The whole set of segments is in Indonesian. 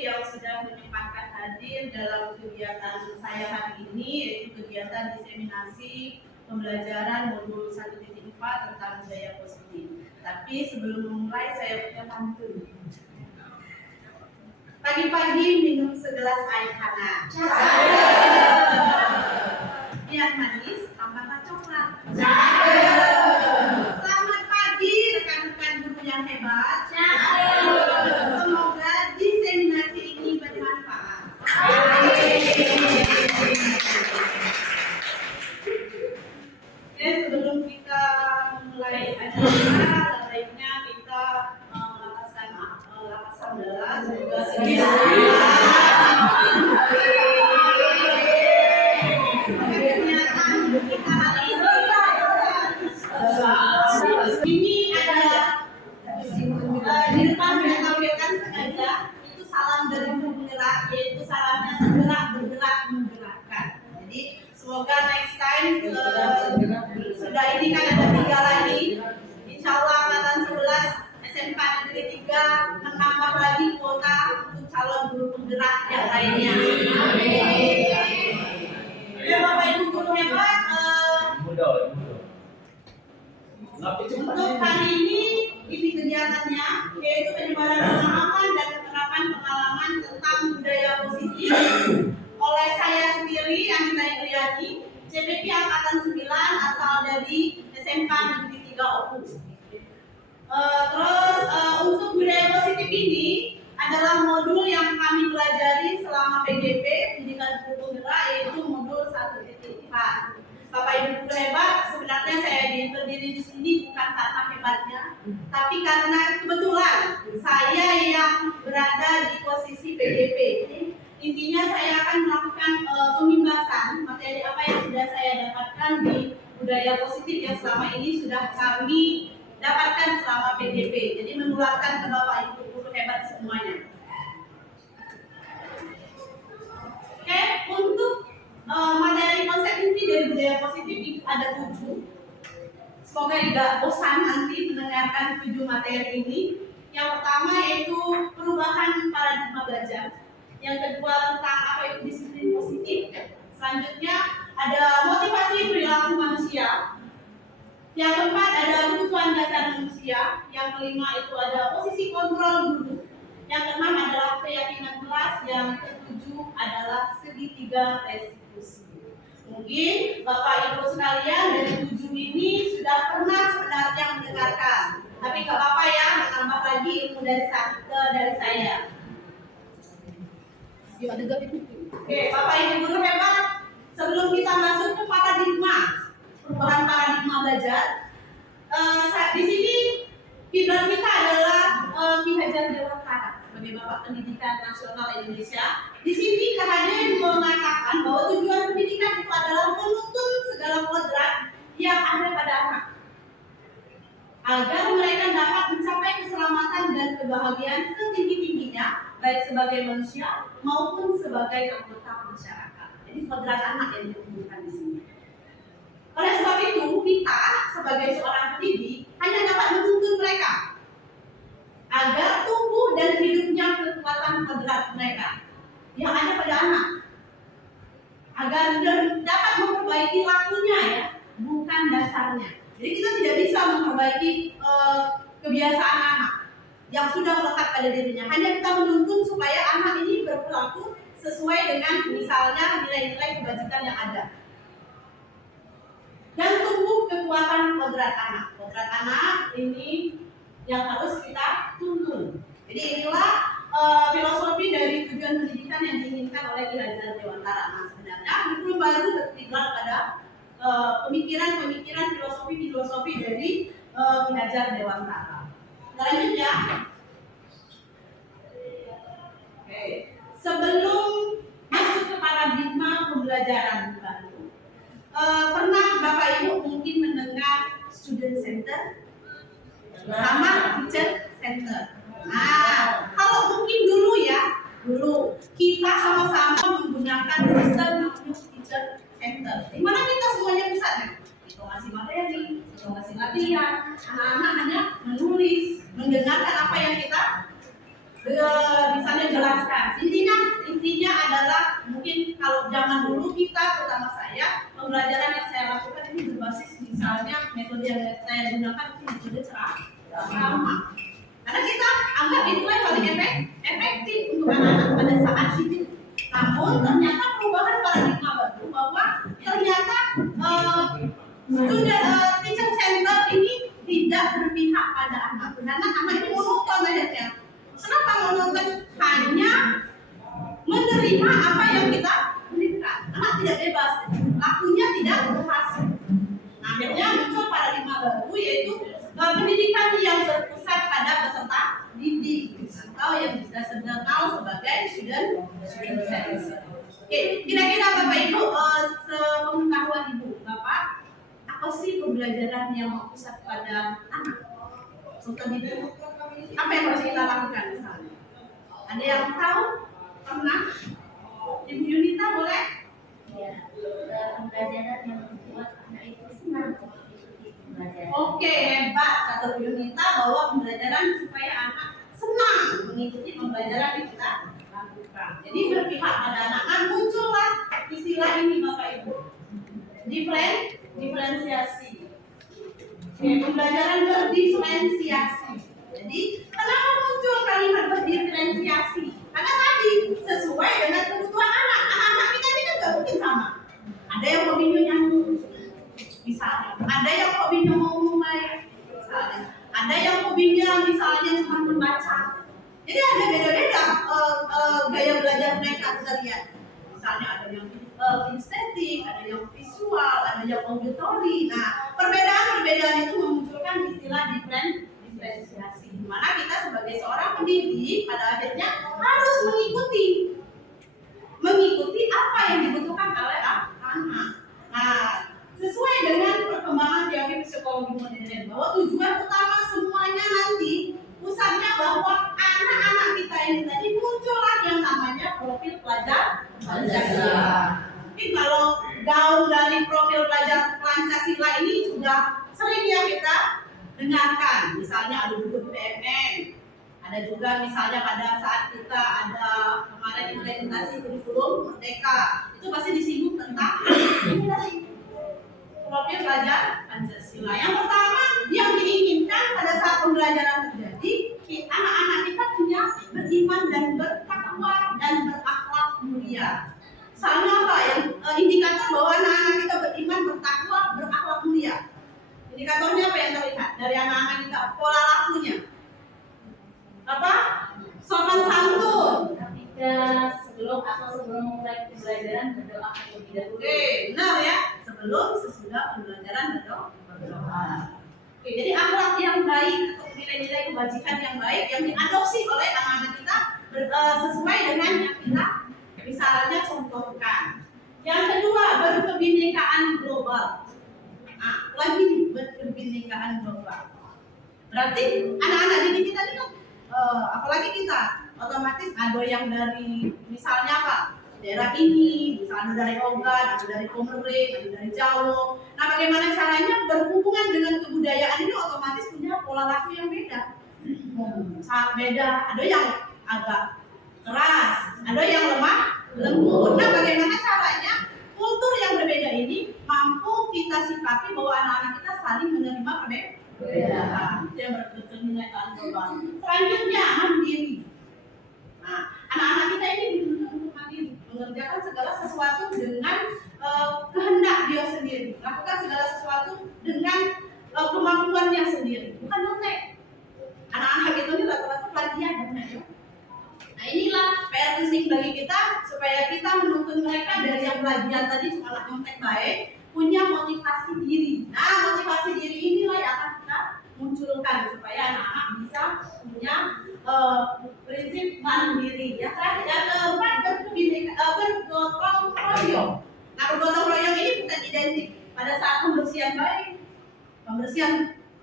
yang sudah menyempatkan hadir dalam kegiatan saya hari ini, yaitu kegiatan diseminasi pembelajaran modul 1.4 tentang budaya positif. Tapi sebelum memulai saya punya pantun. Pagi-pagi minum segelas air hangat. Biar manis, tambahkan coklat. Selamat pagi rekan-rekan guru yang hebat. Semoga diseminasi ini bermanfaat. Oke, sebelum kita mulai acara, baiknya kita melapaskan hamdalah. Semoga ini ada di depan saya tampilkan sengaja itu salam dari penggerak, yaitu salamnya tergerak, bergerak, menggerakkan. Jadi semoga next time sudah ini kan ada 3 lagi, insya Allah angkatan 11 SMK Negeri 3 menambah lagi kuota untuk calon guru penggerak yang lainnya. Ya Bapak Ibu guru hebat, untuk hari ini kegiatannya yaitu penyebaran pemahaman dan penerapan pengalaman tentang budaya positif oleh saya sendiri Anita Indriani, CPP Angkatan 9 asal dari SMK Negeri 3 Opus. Untuk budaya positif ini adalah modul yang kami pelajari selama PGP Pendidikan Guru Penggerak, yaitu modul 1.4. Bapak Ibu guru hebat, sebenarnya saya berdiri di sini bukan karena hebatnya, tapi karena kebetulan saya yang berada di posisi PGP. Jadi, intinya saya akan melakukan pemimbasan materi apa yang sudah saya dapatkan di budaya positif yang selama ini sudah kami dapatkan selama PGP. Jadi menularkan ke Bapak Ibu guru hebat semuanya. Oke, untuk materi konsep inti dari budaya positif itu ada 7. Semoga tidak bosan nanti mendengarkan 7 materi ini. Yang pertama yaitu perubahan paradigma belajar. Yang kedua tentang apa itu disiplin positif. Selanjutnya ada motivasi perilaku manusia. Yang keempat ada kebutuhan dasar manusia. Yang kelima itu ada posisi kontrol guru. Yang keenam adalah keyakinan kelas. Yang ketujuh adalah segitiga restitusi. Mungkin Bapak Ibu sekalian dari 7 ini sudah pernah sebenarnya mendengarkan. Tapi gak apa-apa ya, menambah lagi ilmu dari saya. Oke, Bapak Ibu guru hebat, sebelum kita masuk ke paradigma, perubahan paradigma belajar, di sini kiblat kita adalah Ki Hajar Dewantara sebagai Bapak Pendidikan Nasional Indonesia. Di sini Kak Hajar mengatakan bahwa tujuan pendidikan itu adalah menuntun segala kodrat yang ada pada anak, agar mereka dapat mencapai keselamatan dan kebahagiaan setinggi-tingginya, baik sebagai manusia maupun sebagai anggota masyarakat. Jadi kodrat anak yang ditumbuhkan di sini. Oleh sebab itu, kita sebagai seorang pendidik hanya dapat menuntun mereka agar tumbuh dan hidupnya kekuatan kodrat mereka yang ada pada anak, agar dapat memperbaiki lakunya ya, bukan dasarnya. Jadi kita tidak bisa memperbaiki kebiasaan anak yang sudah melekat pada dirinya. Hanya kita menuntun supaya anak ini berperilaku sesuai dengan misalnya nilai-nilai kebajikan yang ada. Dan tumbuh kekuatan kodrat anak. Kodrat anak ini yang harus kita tuntun. Jadi inilah filosofi dari tujuan pendidikan yang diinginkan oleh Ki Hajar Dewantara. Nah, sebenarnya kurikulum baru berkiblat pada pemikiran filosofi dari Ki Hajar Dewantara. Selanjutnya, oke, sebelum masuk ke paradigma pembelajaran baru, pernah Bapak Ibu mungkin mendengar student center sama teacher center. Nah, kalau mungkin dulu kita sama-sama menggunakan sistem teacher center, di mana kita semuanya pusatnya. Itu ngasih materi, itu ngasih latihan, anak-anak hanya menulis, mendengarkan apa yang kita misalnya jelaskan. Intinya adalah mungkin kalau zaman dulu kita, terutama saya, pembelajaran yang saya lakukan ini berbasis misalnya metode yang saya gunakan itu metode ceramah. Karena kita anggap itu yang paling efektif untuk anak-anak pada saat itu. Namun ternyata perubahan paradigma baru bahwa ternyata teacher center ini tidak berpihak pada anak. Karena anak ini monoton akhirnya. Kenapa monoton? Hanya menerima apa yang kita berikan. Anak tidak bebas, lakunya tidak berhasil. Nah, akhirnya muncul paradigma baru yaitu pendidikan yang berpusat pada peserta didik atau yang bisa dikenal sebagai student centered. Oke, kira-kira Bapak Ibu sepengetahuan Ibu, Bapak, apa sih pembelajaran yang berpusat pada anak? Peserta didik. Apa yang harus kita lakukan misalnya? Ada yang tahu? Pernah? Ibu Yunita boleh? Ya, pembelajaran yang membuat anak itu senang mengikuti pembelajaran. Oke, hebat kata Bu Yunita bahwa pembelajaran supaya anak senang mengikuti pembelajaran yang kita lakukan. Jadi berpihak pada anak. Kan muncullah istilah ini Bapak Ibu. Diferensiasi. Oke, pembelajaran berdiferensiasi. Jadi kenapa muncul kalimat berdiferensiasi? Karena tadi sesuai dengan kebutuhan anak. Anak-anak kita ini kan nggak mungkin sama. Ada yang hobinya nyanyi, misalnya. Ada yang hobinya mau main, misalnya. Ada yang hobinya misalnya cuma membaca. Jadi ada beda-beda gaya belajar mereka kita lihat. Misalnya ada yang kinestetik, ada yang visual, ada yang auditory. Nah, perbedaan-perbedaan itu memunculkan istilah diferensiasi. Di mana kita sebagai seorang pendidik pada akhirnya harus mengikuti apa yang dibutuhkan oleh anak. Nah, sesuai dengan perkembangan teori psikologi modern bahwa tujuan utama semuanya nanti pusatnya bahwa anak-anak kita ini tadi muncullah yang namanya profil pelajar Pancasila. Tapi kalau gaung dari profil pelajar Pancasila ini sudah sering ya kita dengarkan. Misalnya ada juga PMN, ada juga misalnya pada saat kita ada kemarin implementasi kurikulum Merdeka, itu pasti disinggung tentang ini tadi profil pelajar Pancasila. Yang pertama yang diinginkan pada saat pembelajaran terjadi, anak-anak kita punya beriman dan bertakwa dan berakhlak mulia. Misalnya apa yang indikator bahwa anak-anak kita beriman, bertakwa, berakhlak mulia? Indikatornya apa yang terlihat dari anak-anak kita? Pola lakunya apa? Sopan santun. Ketika sebelum mulai pembelajaran berdoa terlebih dahulu. Oke, benar ya. Sebelum sesudah pembelajaran berdoa. Oke, jadi akhlak yang baik atau nilai-nilai kebajikan yang baik yang diadopsi oleh anak-anak kita sesuai dengan yang kita misalnya contohkan. Yang kedua, berkebinekaan global. Nah, lagi berkebinekaan global. Berarti anak-anak didik kita ini kan apalagi kita otomatis ada yang dari misalnya apa daerah ini, misalnya dari Ogan, ada dari Komering, ada dari Jawa. Nah, bagaimana caranya berhubungan dengan kebudayaan ini otomatis punya pola laku yang beda. Sangat beda. Ada yang agak keras, ada yang lemah lembut. Nah, bagaimana caranya kultur yang berbeda ini mampu kita sikapi bahwa anak-anak kita saling menerima perbedaan. Itu yang berkebinekaan global. Selanjutnya mandiri. Nah, anak-anak kita ini dituntut untuk mandiri, mengerjakan segala sesuatu dengan kehendak dia sendiri, lakukan segala sesuatu dengan kemampuannya sendiri, bukan nyontek. Anak-anak itu ini rata-rata plagiat ya. Nah, inilah PR penting bagi kita supaya kita menuntun mereka dari yang plagiat tadi cuma nyontek baik, punya motivasi diri. Nah, motivasi diri inilah yang akan kita munculkan supaya anak-anak bisa punya prinsip mandiri. Yang terakhir, yang keempat bergotong royong. Nah, bergotong royong ini bukan identik pada saat pembersihan baik, pembersihan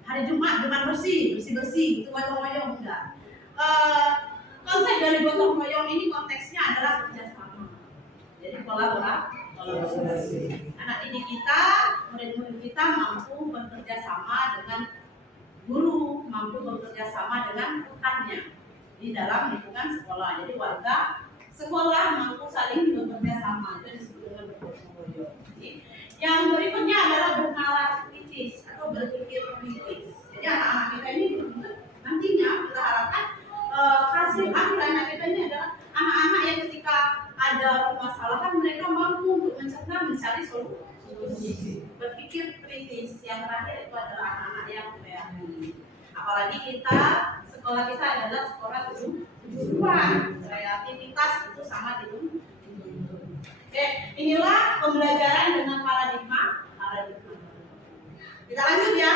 hari Jumat dengan bersih itu gotong royong enggak. Konsep dari gotong royong ini konteksnya adalah kerjasama. Jadi kolaborasi. Anak didik kita, murid-murid kita mampu bekerja sama dengan guru, mampu bekerja sama dengan rekannya. di dalam lingkungan sekolah. Jadi warga sekolah mampu saling bekerja sama, itu disebut dengan bergotong royong. Yang berikutnya adalah bernalar kritis atau berpikir kritis. Jadi anak-anak kita ini nantinya kita harapkan hasil akhir anak kita ini adalah anak-anak yang ketika ada permasalahan mereka mampu untuk mencerna mencari solusi. Berpikir kritis. Yang terakhir itu adalah anak-anak yang berani. Apalagi kita sekolah kita adalah sekolah kejuruan, kreativitas itu sama di. Oke, inilah pembelajaran dengan paradigma. Kita lanjut ya.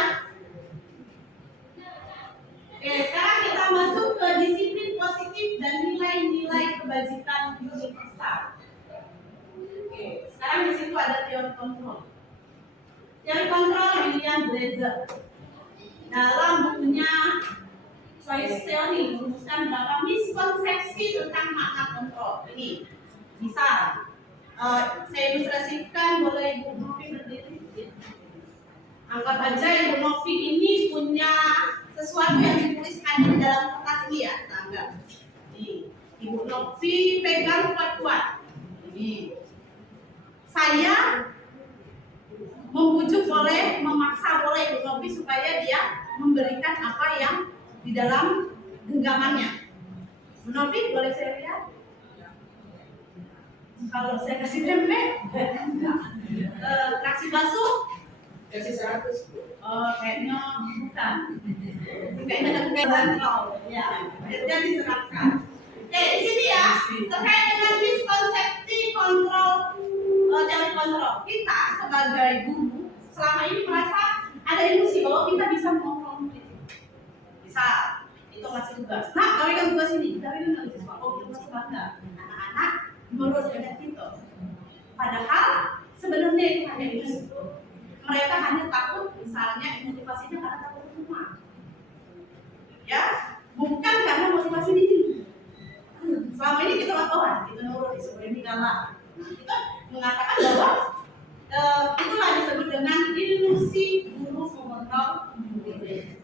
Oke, sekarang kita masuk ke disiplin positif dan nilai-nilai kebajikan universal. Oke, sekarang di situ ada teori kontrol. Teori kontrol William Blazer. Dalam bukunya Choice Theory merumuskan beberapa miskonsepsi tentang makna kontrol. Ini, misal, saya ilustrasikan, boleh Ibu Novi berdiri. Anggap aja Ibu Novi ini punya sesuatu yang dituliskan di dalam kertas ini ya, anggap. Ini, Ibu Novi pegang kuat-kuat. Ini, saya membujuk boleh, memaksa boleh Ibu Novi supaya dia memberikan apa yang di dalam genggamannya. Ibu Novi, boleh saya lihat? Kalau saya kasih tempe, kasih basuh, kasih 100. kayaknya bukan. Kayaknya kontrol. Ya, dia diserahkan. Oke, di sini ya, terkait dengan miskonsepsi kontrol, teori kontrol. Kita sebagai guru selama ini merasa ada ilusi bahwa kita bisa mengontrol murid. Bisa, itu masih tugas. Nah, kalau kan tugas ini, kita ini nggak bisa. Oh, kita masih bangga. Anak-anak menurut dengan kita. Padahal sebenarnya itu hanya ilusi. Mereka hanya takut, misalnya motivasinya karena takut rumah. Ya, bukan karena motivasi diri. Selama ini kita lakukan, kita nurut, sebenarnya ini galak. Kita mengatakan bahwa itulah disebut dengan ilusi guru mengontrol murid.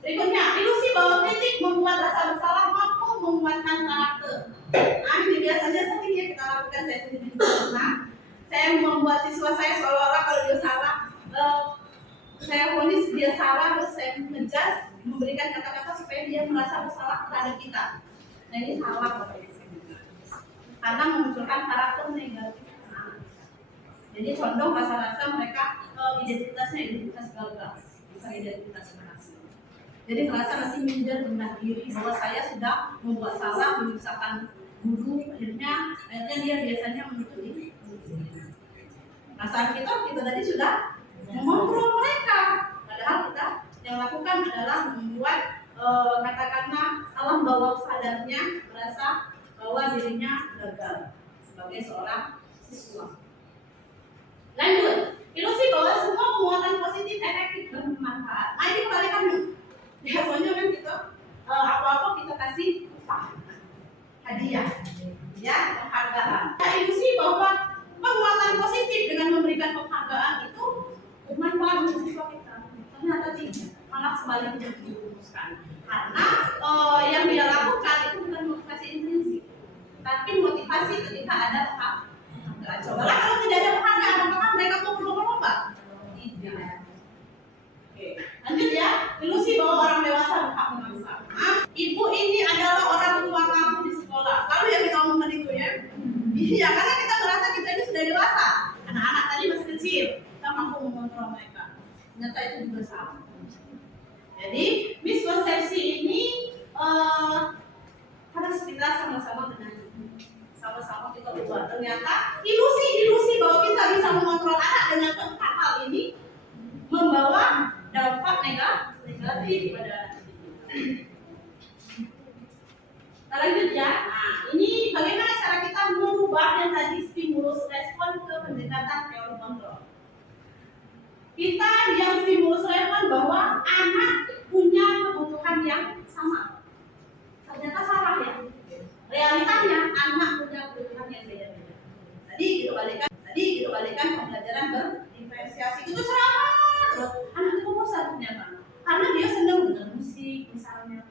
Berikutnya, ilusi bahwa kritik membuat rasa bersalah mampu menguatkan karakter. Nah, ini biasanya sering ya kita lakukan, saya sendiri pernah. Saya membuat siswa saya seolah-olah kalau dia salah, saya vonis dia salah, terus saya mengejas, memberikan kata-kata supaya dia merasa bersalah terhadap kita. Nah, ini salah Bapak Ibu. Karena memunculkan karakter negatif. Jadi condong rasa-rasa mereka identitasnya identitas gagal, bukan identitas berhasil. Jadi merasa masih minder rendah diri bahwa saya sudah membuat salah, menyusahkan guru, akhirnya dia biasanya menutup diri. Perasaan kita tadi sudah mengontrol mereka, padahal kita yang lakukan adalah membuat katakanlah alam bawah sadarnya merasa bahwa dirinya gagal sebagai seorang siswa. Lanjut, ilusi bahwa semua penguatan positif efektif dan bermanfaat. Nah, ini kebalikannya. Biasanya kan kita apa-apa kita kasih upah, hadiah, ya, penghargaan. Nah, ilusi bahwa penguatan positif dengan memberikan penghargaan itu bermanfaat untuk siswa kita. Ternyata tidak, malah sebaliknya dirumuskan. Karena yang dia lakukan itu bukan motivasi intrinsik, tapi motivasi ketika ada penghargaan. Cobalah kalau tidak ada penghargaan, apakah mereka mau berlomba-lomba? Tidak. Oke, lanjut ya. Ilusi bahwa orang dewasa berhak memaksa. Ibu ini adalah orang tua kamu di sekolah. Lalu yang kita omongkan itu ya. Iya, karena kita merasa kita ini sudah dewasa. Anak-anak tadi masih kecil, kita mampu mengontrol mereka. Ternyata itu juga salah. Jadi miskonsepsi ini harus kita sama-sama benahi. Sama-sama kita buat. Ternyata ilusi bahwa kita bisa mengontrol anak dengan keempat hal ini membawa dampak negatif pada anak kita. Kita lanjut ya. Nah, ini bagaimana cara kita merubah yang tadi stimulus respon ke pendekatan teori kontrol. Kita yang stimulus respon bahwa anak punya kebutuhan yang sama. Ternyata salah ya. Realitanya anak punya kebutuhan yang beda-beda. Tadi kita balikan pembelajaran berdiferensiasi itu serama terus anak itu bosan ternyata karena dia senang dengan musik misalnya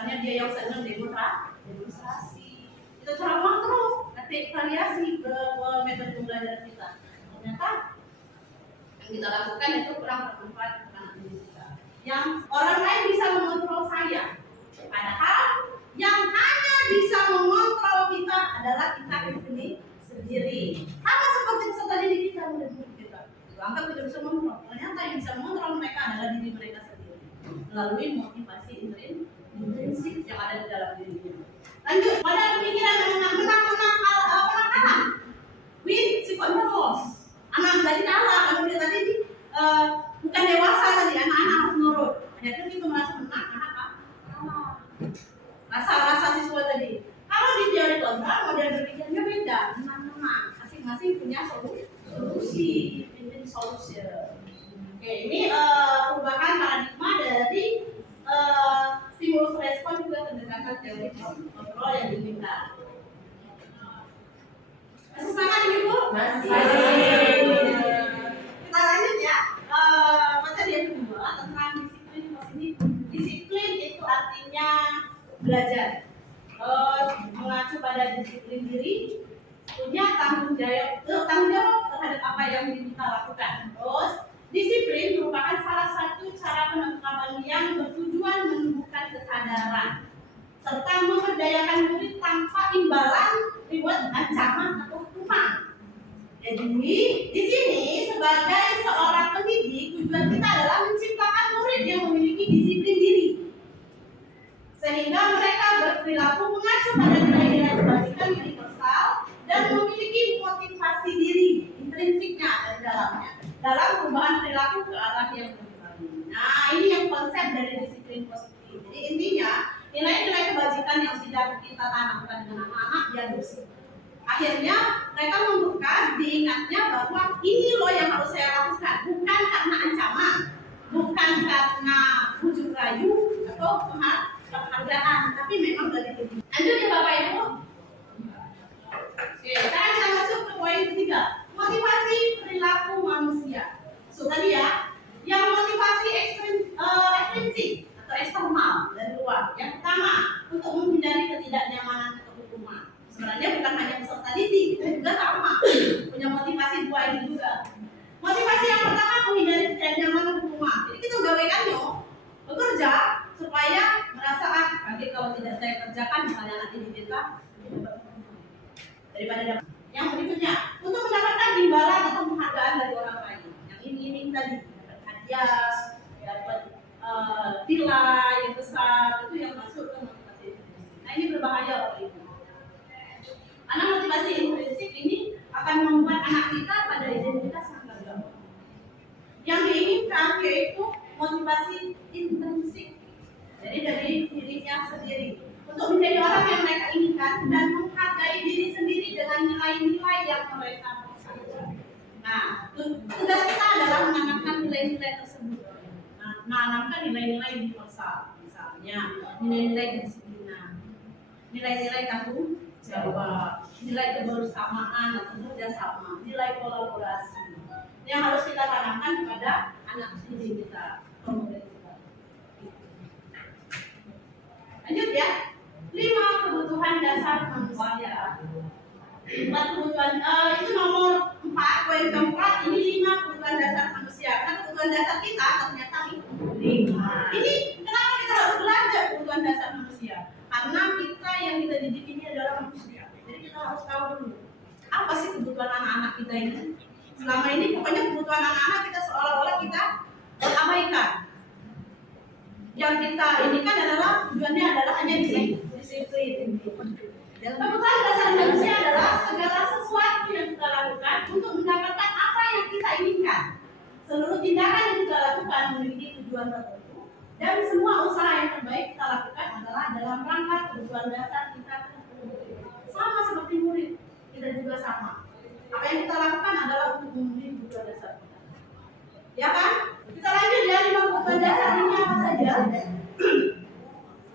Misalnya dia yang senang demonstrasi, kita ceramah terus, nanti variasi ke metode pembelajaran kita. Ternyata yang kita lakukan itu kurang bermanfaat untuk anak didik kita. Yang orang lain bisa mengontrol saya, padahal yang hanya bisa mengontrol kita adalah kita sendiri. Sama seperti peserta didik kita, murid-murid kita. Anggap tidak bisa mengontrol. Ternyata yang bisa mengontrol mereka adalah diri mereka sendiri melalui motivasi intrinsik yang ada di dalam dirinya. Lanjut pada pemikiran menang win sifatnya loss. Anak tadi kalah, kalau dia tadi bukan dewasa tadi, anak-anak harus nurut. Akhirnya itu merasa menang, anak kalah. Rasa siswa tadi. Kalau di teori kontra, model berpikirnya beda, menang-menang. Masing-masing punya solusi, win-win solution. Oke, ini perubahan paradigma dari stimulus respon juga pendekatan teori kontrol yang diminta. Masih semangat ibu? Masih. Kita lanjut ya. Materi yang kedua tentang disiplin positif. Disiplin itu artinya belajar. Mengacu pada disiplin diri, punya tanggung jawab terhadap apa yang kita lakukan. Terus disiplin merupakan salah satu cara penangkapan yang bertujuan menumbuhkan kesadaran serta memberdayakan murid tanpa imbalan, reward, ancaman atau hukuman. Jadi di sini sebagai seorang pendidik tujuan kita adalah menciptakan murid yang memiliki disiplin diri, sehingga mereka berperilaku mengacu pada nilai-nilai kebajikan universal dan memiliki motivasi diri intrinsiknya dari dalamnya dalam perubahan perilaku ke arah yang lebih baik. Nah, ini yang konsep dari disiplin positif. Jadi intinya nilai-nilai kebajikan yang sudah kita tanamkan dengan anak-anak diadopsi. Akhirnya mereka membekas diingatnya bahwa ini loh yang harus saya lakukan, bukan karena ancaman, bukan karena bujuk rayu atau penghargaan, tapi memang dari diri. Lanjut ya Bapak Ibu. Oke, sekarang kita masuk ke poin ketiga, motivasi perilaku manusia. So tadi ya, yang motivasi ekstrinsik atau eksternal dari luar. Yang pertama, untuk menghindari ketidaknyamanan atau hukuman. Sebenarnya bukan hanya peserta didik, kita juga sama punya motivasi dua ini juga. Motivasi yang pertama menghindari ketidaknyamanan hukuman. Jadi kita gawaikan bekerja supaya merasa nanti kalau tidak saya kerjakan misalnya anak didik kita daripada dapat. Yang berikutnya, untuk mendapatkan imbalan atau penghargaan dari orang lain. Yang ini tadi dapat hadiah, dapat nilai yang besar, itu yang masuk ke motivasi intrinsik. Nah ini berbahaya Bapak Ibu. Karena motivasi intrinsik ini akan membuat anak kita pada identitas yang gagal. Yang diinginkan yaitu motivasi intrinsik. Jadi dari dirinya sendiri. Untuk menjadi orang yang mereka inginkan dan menghargai diri sendiri dengan nilai-nilai yang mereka percaya. Nah, tugas kita adalah menanamkan nilai-nilai tersebut. Menanamkan nilai-nilai universal, misalnya nilai-nilai kedisiplinan, nilai-nilai tanggung jawab, nilai kebersamaan atau kerjasama, nilai kolaborasi. Yang harus kita tanamkan kepada anak didik kita, pemuda kita. Lanjut ya. 5 kebutuhan dasar manusia. 4 kebutuhan itu nomor 4, poin keempat. Ini 5 kebutuhan dasar manusia. Karena kebutuhan dasar kita ternyata 5. Ini kenapa kita harus belajar kebutuhan dasar manusia? Karena kita yang kita didik ini adalah manusia. Jadi kita harus tahu dulu apa sih kebutuhan anak-anak kita ini. Selama ini pokoknya kebutuhan anak-anak kita seolah-olah kita abaikan. Yang kita ini kan adalah tujuannya adalah hanya disiplin. Kebutuhan dasar manusia adalah segala sesuatu yang kita lakukan untuk mendapatkan apa yang kita inginkan. Seluruh tindakan yang kita lakukan memiliki tujuan tertentu dan semua usaha yang terbaik kita lakukan adalah dalam rangka kebutuhan dasar kita. Sama seperti murid, kita juga sama. Apa yang kita lakukan adalah untuk memenuhi kebutuhan dasar kita. Ya kan? Kita lanjut ya 5 kebutuhan dasar ini apa saja?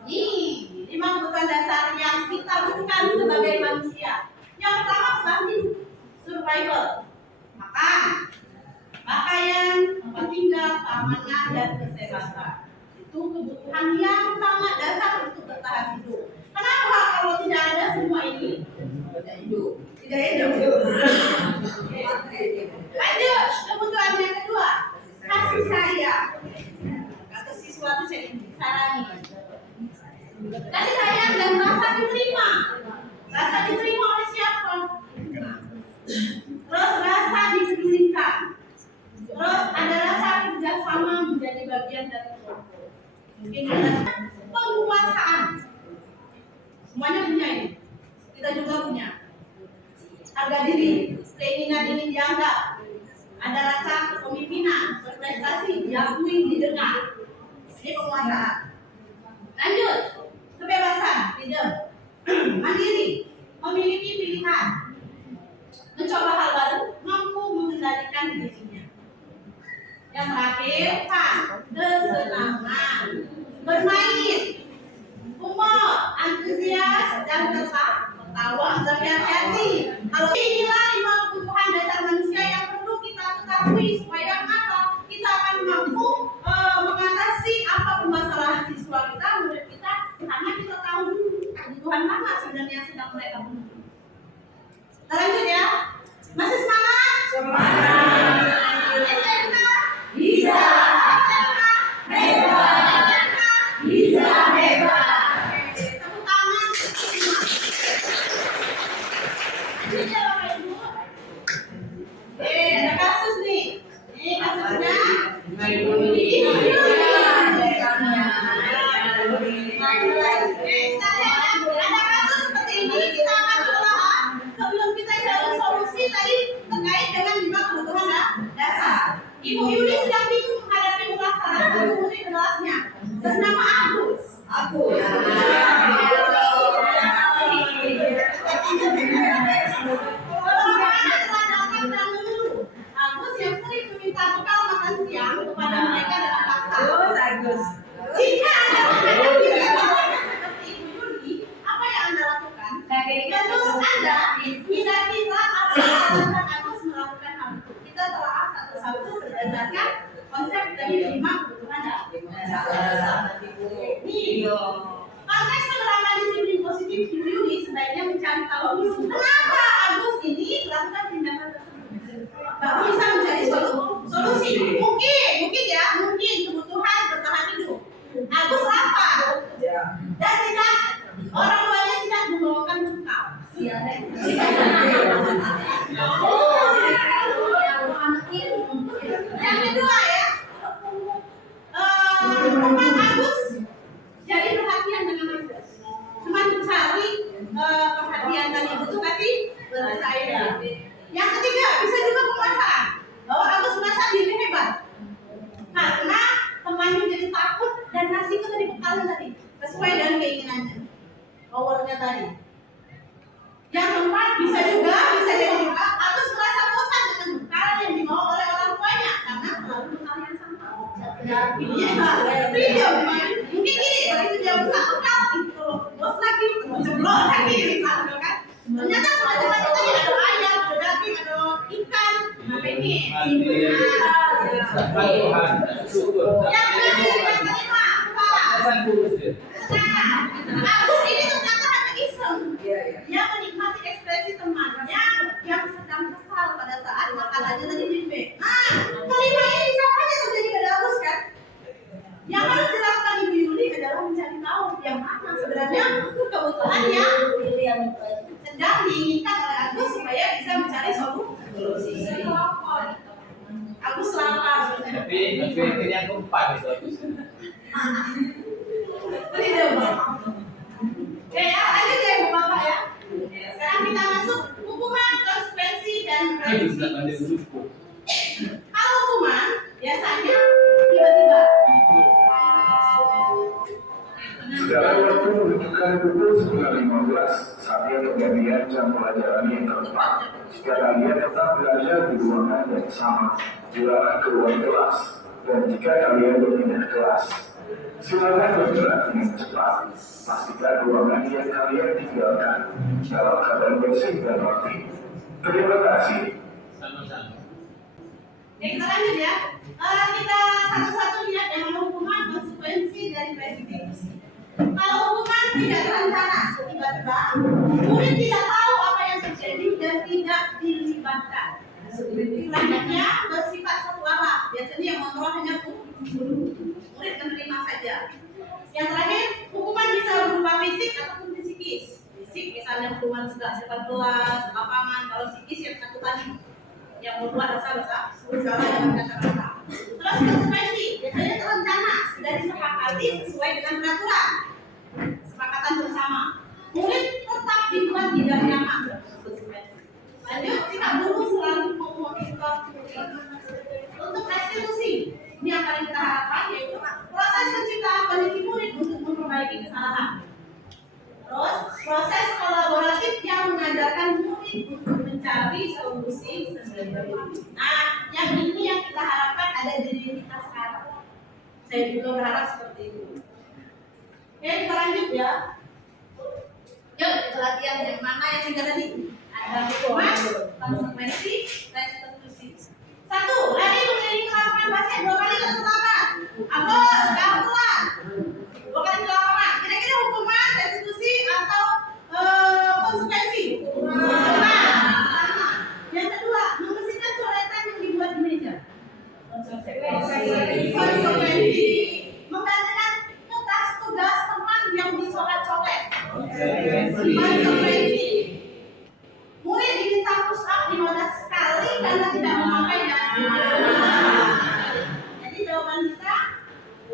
Nih, 5 kebutuhan dasar yang kita butuhkan sebagai manusia. Yang pertama adalah hidup, survival, makan, pakaian, tempat tinggal, keamanan dan kesehatan. Itu itu kebutuhan yang sangat dasar untuk bertahan hidup. Kenapa kalau tidak ada semua ini? Tidak hidup. Tidak hidup. Lanjut, kebutuhan yang kedua, kasih sayang. Kata siswa itu saya sarani. Kasih sayang dan rasa diterima. Rasa diterima oleh siapa? Terus rasa dipedulikan. Terus ada rasa kerjasama menjadi bagian dari kelompok. Mungkin ada penguasaan. Semuanya punya ini. Kita juga punya. Harga diri, keinginan ingin dianggap. Ada rasa kepemimpinan, berprestasi, diakui, didengar. Ini penguasaan. Lanjut, kebebasan, freedom. Mandiri, memiliki pilihan. Mencoba hal baru, mampu mengendalikan dirinya. Yang terakhir, kesenangan. Bermain, humor, antusias, dan tertawa. Tapi hati-hati. Kalau inilah 5 kebutuhan dasar manusia yang perlu kita ketahui supaya apa? Kita akan mampu mengatasi apa permasalahan siswa kita, murid kita, karena kita tahu kebutuhan mana sebenarnya yang sedang mereka butuh. Kita lanjut ya. Masih semangat? Semangat. SMK? Bisa. SMK? Hebat. SMK? Bisa hebat. Tepuk tangan. Lanjut ya Bapak Ibu. Ada kasus nih. Ini kasusnya. Kita lihat ada kasus seperti ini, kita akan berusaha sebelum kita cari solusi tadi terkait dengan 5 kebutuhan dasar. Ibu Yuli sedang bingung menghadapi salah satu murid kelasnya bernama Agus. Orang-orang telah datang dan mengeluh. Agus yang sering meminta bekal makan siang kepada mereka dengan paksa. Jika Anda menghadapi situasi seperti Ibu Yuli, apa yang Anda lakukan? Menurut Anda, kira-kira apa alasan Agus melakukan hal itu? Kita telah satu-satu berdasarkan konsep dari 5 kebutuhan dasar. Konteks penerapan disiplin positif Ibu Yuli sebaiknya mencari tahu kenapa Agus ini melakukan tindakan tersebut. Baru bisa mencari solusi. Mungkin kebutuhan bertahan hidup. Agus lapar dan tidak orang tuanya tidak membawakan bekal. Yang kedua ya, teman Agus jadi perhatian dengan Agus. Cuma mencari perhatian tadi itu kasih saya. Yang ketiga bisa juga penguasaan, bahwa Agus merasa diri hebat karena temannya jadi takut dan ngasih itu tadi bekalnya tadi sesuai dengan keinginannya, powernya tadi. Yang keempat bisa jadi juga Agus merasa bosan dengan bekal yang dibawa oleh orang tuanya karena selalu bekal yang sama. Iya, mungkin gini, begitu dia buka bekal itu bos lagi, jeblok lagi, misalnya kan. Ternyata teman-teman itu ada ayam, ada daging, ada ikan, apa ini? Yang kelima, Agus ini ternyata hanya iseng. Dia menikmati ekspresi temannya yang sedang kesal pada saat makanannya tadi dimbek. Kelima ini bisa saja terjadi pada Agus kan? Yang harus dilakukan Ibu Yuli adalah mencari tahu yang mana sebenarnya kebutuhan yang sedang diinginkan oleh Agus supaya bisa mencari solusi. Agus lapar. Tapi yang keempat itu Agus. Tidak Bang. Oke ya, lanjut ya Ibu Bapak ya. Sekarang kita masuk hukuman, konsekuensi dan remisi. Kalau hukuman biasanya tiba-tiba. Segala waktu menunjukkan pukul 9.15 saatnya pergantian jam pelajaran yang keempat. Jika kalian tetap belajar di ruangan yang sama, silakan keluar kelas. Dan jika kalian berpindah kelas, silakan bergerak dengan cepat. Pastikan ruangan yang kalian tinggalkan dalam keadaan bersih dan rapi. Terima kasih. Sama-sama. Oke, kita lanjut ya. Kita satu-satu lihat yang mana hukuman, konsekuensi konsekuensi dari restitusi. Kalau hukuman tidak terencana, tiba-tiba murid tidak tahu apa yang terjadi dan tidak dilibatkan. Selanjutnya bersifat satu arah. Biasanya yang menolak hanya guru, murid menerima saja. Yang terakhir, hukuman bisa berupa fisik ataupun psikis. Fisik misalnya hukuman sudah 14 lapangan, kalau psikis yang satu tadi yang membuat rasa bersalah yang kata-kata. Terus konsekuensi biasanya terencana, sudah disepakati sesuai dengan peraturan, kesepakatan bersama. Murid tetap dibuat tidak nyaman. Lanjut, sikap guru selalu memonitor murid. Untuk restitusi, ini yang paling kita harapkan yaitu proses penciptaan kondisi murid untuk memperbaiki kesalahan. Terus proses kolaboratif yang mengajarkan murid untuk mencari solusi sendiri. Nah, yang ini yang kita harapkan ada di diri kita sekarang. Saya juga berharap seperti itu. Oke, kita lanjut ya. Yuk, kita latihan yang mana yang tiga tadi? Ada hukuman, konsekuensi, restitusi. 1. Lari mengelilingi lapangan basket 2 kali ke lapangan. Agus, kamu pulang. 2 kali ke lapangan. Kira-kira hukuman, restitusi atau konsekuensi? Yang kedua, membersihkan coretan yang dibuat di meja. Konsekuensi. Menggantikan kertas tugas teman yang dicoret-coret. Konsekuensi. Murid diminta push up 15 kali karena tidak memakai dasi. Jadi jawaban kita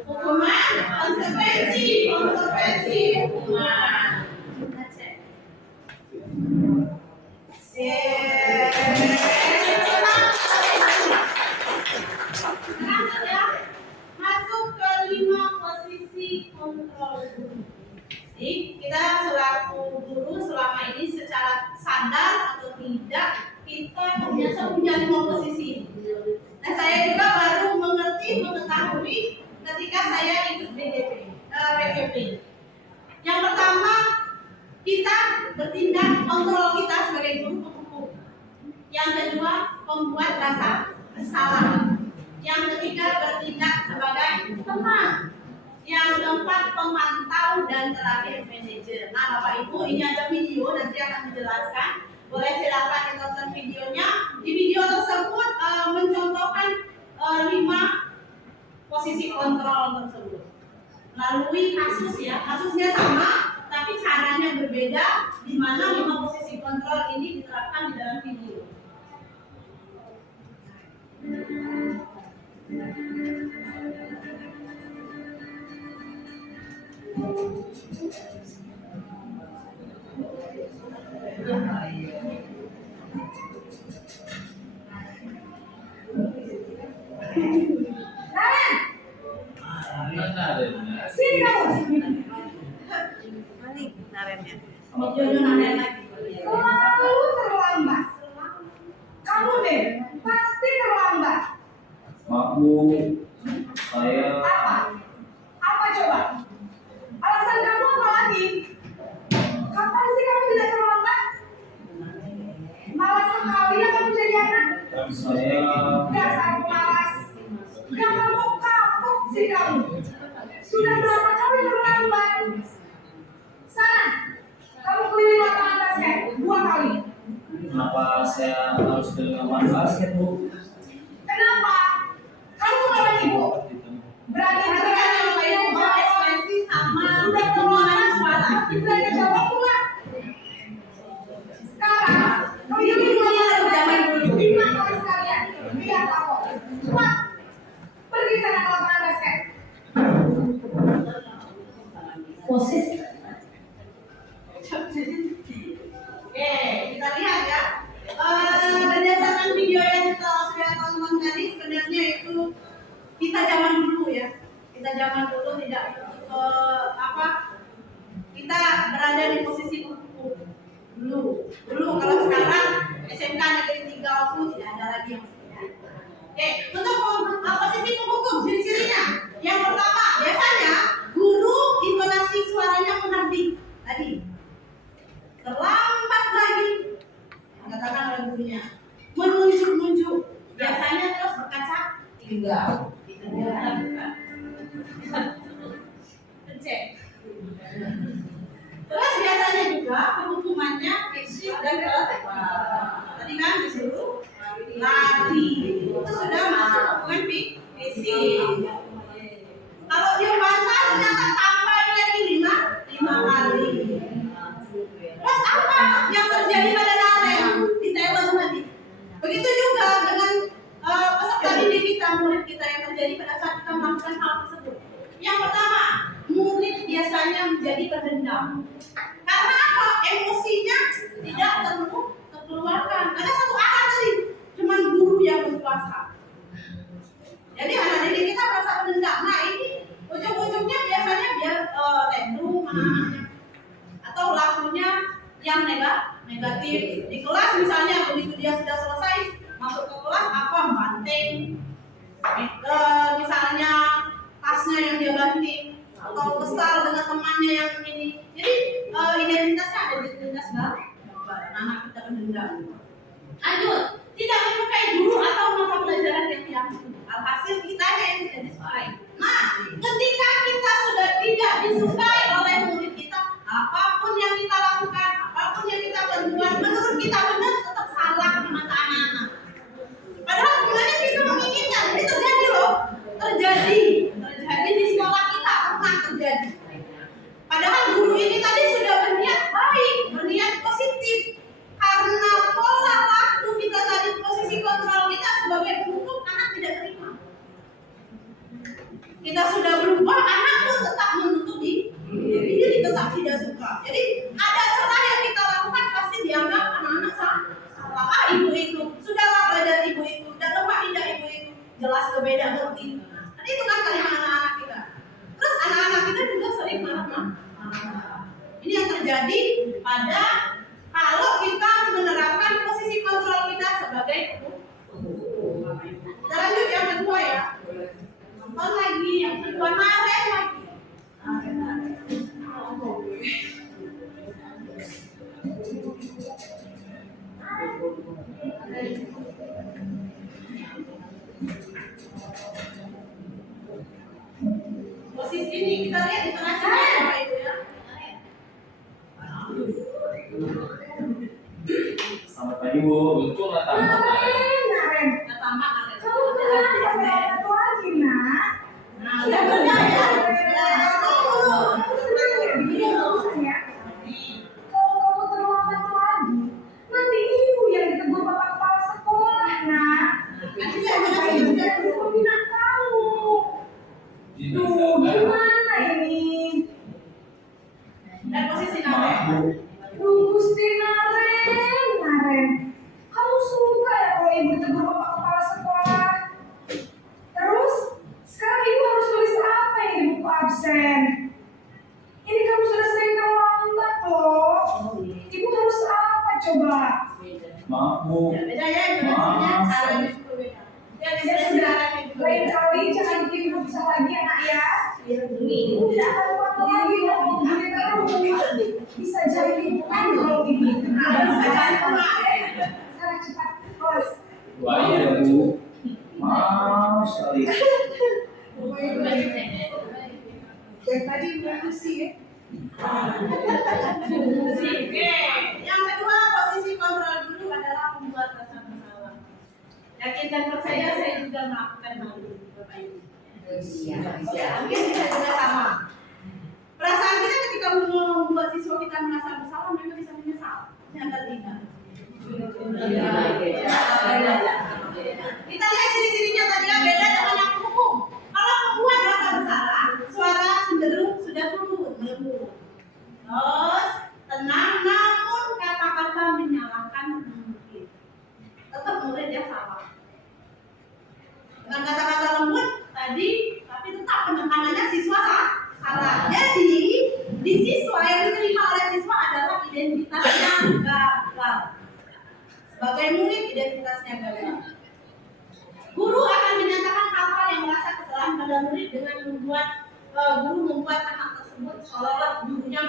hukuman, konsekuensi, hukuman. Kita cek. Lanjut ya. Masuk ke 5 posisi kontrol guru. Jadi kita selaku guru selama ini secara sadar atau tidak kita terbiasa punya 5 posisi. Nah, saya juga baru mengetahui ketika saya ikut BPP. Yang pertama, kita bertindak kontrol kita sebagai guru penghukum. Yang kedua, membuat rasa bersalah. Yang ketiga, bertindak sebagai teman. Yang keempat, pemantau, dan terakhir manajer. Nah, Bapak Ibu, ini ada video nanti akan dijelaskan. Boleh silakan ditonton videonya. Di video tersebut mencontohkan 5 posisi kontrol tersebut. Melalui kasus ya, kasusnya sama, tapi caranya berbeda. Di mana 5 posisi kontrol ini diterapkan di dalam video. Mana ada ini? Sini kamu. Videonya naren lagi. Selalu terlambat. Kamu deh pasti terlambat. Aku, saya Apa coba? Alasan kamu apa lagi? Kapan sih kamu tidak terlambat? Malas sekali ya kamu jadi anak. saya Dasar malas. Gak kamu kapok sih kamu. Sudah berapa kali terlambat? Sana, kamu keliling lapangan basket 2 kali. kenapa saya harus dengan basket, Bu? Kenapa? Kamu melawan ibu. Berani berani ekspresi sama sudah mengeluarkan suara. Berani jawab pula. Sekarang kamu ini mulai zaman dulu. 5 kali sekalian. Biar kapok. Cepat. Pergi sana ke lapangan basket. Posisi. Oke, kita lihat ya. Berdasarkan video yang kita sudah tonton tadi, sebenarnya itu kita zaman dulu ya. Kita zaman dulu tidak kita berada di posisi hukum dulu. Kalau sekarang SMK negeri 3 waktu tidak ada lagi yang seperti itu. Oke, untuk posisi penghukum ciri-cirinya. Yang pertama, biasanya guru intonasi suaranya menghardik tadi. Terlambat lagi, katakan oleh gurunya, menunjuk-nunjuk, biasanya terus berkaca tinggal. dendam. Karena apa? Emosinya tidak terkeluarkan. Ada satu anak tadi, cuman guru yang berkuasa. Jadi anak didik kita merasa dendam. Nah ini ujung-ujungnya biasanya dia tantrum anak-anaknya, atau lakunya yang negatif. Di kelas misalnya begitu dia sudah selesai masuk ke kelas apa banting, misalnya tasnya yang dia banting, atau kesal dengan temannya yang ini. Jadi identitasnya ada identitas anak kita pendendam. Lanjut, tidak menyukai guru atau mata pelajaran yang alhasil kita yang tidak disukai. Nah, ketika kita sudah tidak disukai oleh murid kita, apapun yang kita lakukan, apapun yang kita perbuat, menurut kita benar tetap salah di mata anak-anak. Padahal sebenarnya kita menginginkan, ini terjadi loh, terjadi di sekolah kita pernah terjadi. Padahal guru ini tadi sudah berniat baik, berniat positif. Karena pola waktu kita tadi, posisi kontrol kita sebagai penuntut, anak tidak terima. Kita sudah berubah, anak pun tetap menuntut diri, dia tetap tidak suka. Jadi ada celah yang kita lakukan pasti dianggap anak-anak salah. Ibu itu, sudahlah belajar ibu itu, dan lupa tidak ibu itu, jelas berbeda ngerti. Nah, itu kan kalimat anak-anak kita. Terus anak-anak kita juga sering marah-marah. Ini yang terjadi pada kalau kita menerapkan posisi kontrol kita sebagai penuntut. Kita lanjut yang kedua ya. Nonton lagi, yang kedua naren lagi. Posisi ini kita lihat di tengah sini Bapak Ibu ya. Selamat pagi Bu. Betul nggak tamat? Nggak tamat naren. Kamu kenapa saya satu lagi nak? Nah, udah benar ya. Aku sudah begini susah ya. Kalau kamu terlambat lagi, nanti ibu yang ditegur bapak kepala sekolah nak. Nanti Saya saya akan membina kamu. Ini Tuh gimana ini? Dan posisi Maaf naren. Bu. Duh Gusti Naren, kamu suka ya kalau ibu ditegur bapak kepala sekolah? Terus sekarang ibu harus tulis apa yang di buku absen? Ini kamu sudah sering terlambat loh. Ibu harus apa coba? Maaf Bu. Ya, beda ya informasinya, caranya juga beda. Ya, Ya sudah, lain kali jangan bikin ibu susah lagi anak ya. Ibu tidak akan kuat lagi kalau begini terus. Bisa jadi kalau ini. Sekarang cepat bos. Doain ya Bu. Maaf sekali. Dari tadi diskusi ya. Oke, yang kedua posisi kontrol dulu adalah membuat rasa bersalah. Yakin dan percaya saya juga melakukan hal itu, Bapak Ibu. Mungkin kita juga sama. Perasaan kita ketika membuat siswa kita merasa bersalah, mereka bisa menyesal. Nyata tidak. Kita lihat ciri-cirinya tadi ya, beda dengan yang hukum. Kalau membuat rasa bersalah, suara cenderung sudah turun, melembut. Terus tenang, namun kata-kata menyalahkan mungkin. Tetap murid yang salah. Dengan kata-kata lembut tadi, tapi tetap penekanannya siswa salah. Jadi di siswa yang diterima oleh siswa adalah identitasnya gagal. Sebagai murid identitasnya gagal. Guru akan menyatakan hal-hal yang merasa kesalahan pada murid dengan membuat guru membuat anak tersebut seolah-olah gurunya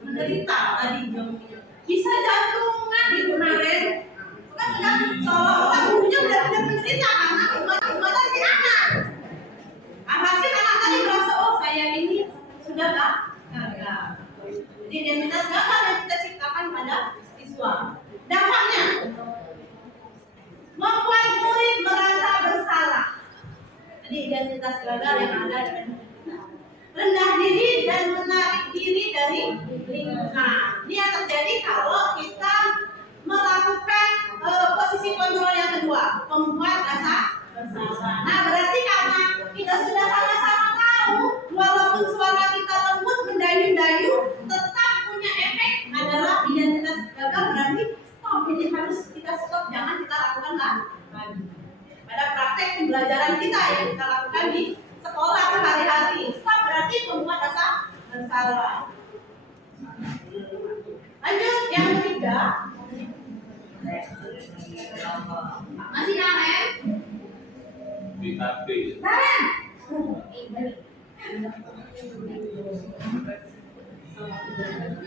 menderita tadi jawabannya. Bisa jantungan di Naren. Kan sudah seolah-olah gurunya benar-benar menderita karena perbuatan si anak. Hasil anak tadi merasa oh saya ini sudah gagal. Jadi identitas gagal yang kita ciptakan pada siswa. Dampaknya membuat murid merasa bersalah. Jadi identitas gagal yang ada dengan kita. Rendah diri dan menarik diri dari lingkungan. Ini yang terjadi kalau kita melakukan posisi kontrol yang kedua, membuat rasa bersalah. Nah berarti karena kita sudah sama-sama tahu, walaupun suara kita lembut mendayu-dayu, tetap pembelajaran kita yang kita lakukan di sekolah sehari-hari. Stop berarti membuat rasa bersalah. Lanjut yang ketiga. Masih Naren? BKB. Naren.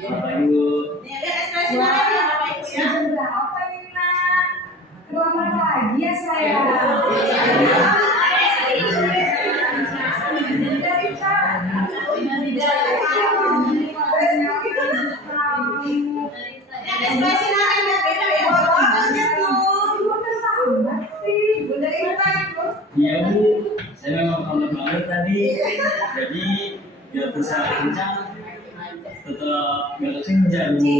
Bapak Ibu, Nih, lihat ekspresi Naren ya Bapak Ibu ya. Jam berapa ini nak? Terlambat lagi ya saya. Dari Lihat ekspresi Naren ya beda ya. Bunda Intan, Bu. iya Bu, saya memang terlambat banget tadi. Jadi biar bisa kencang, tetap gak kencang Bu.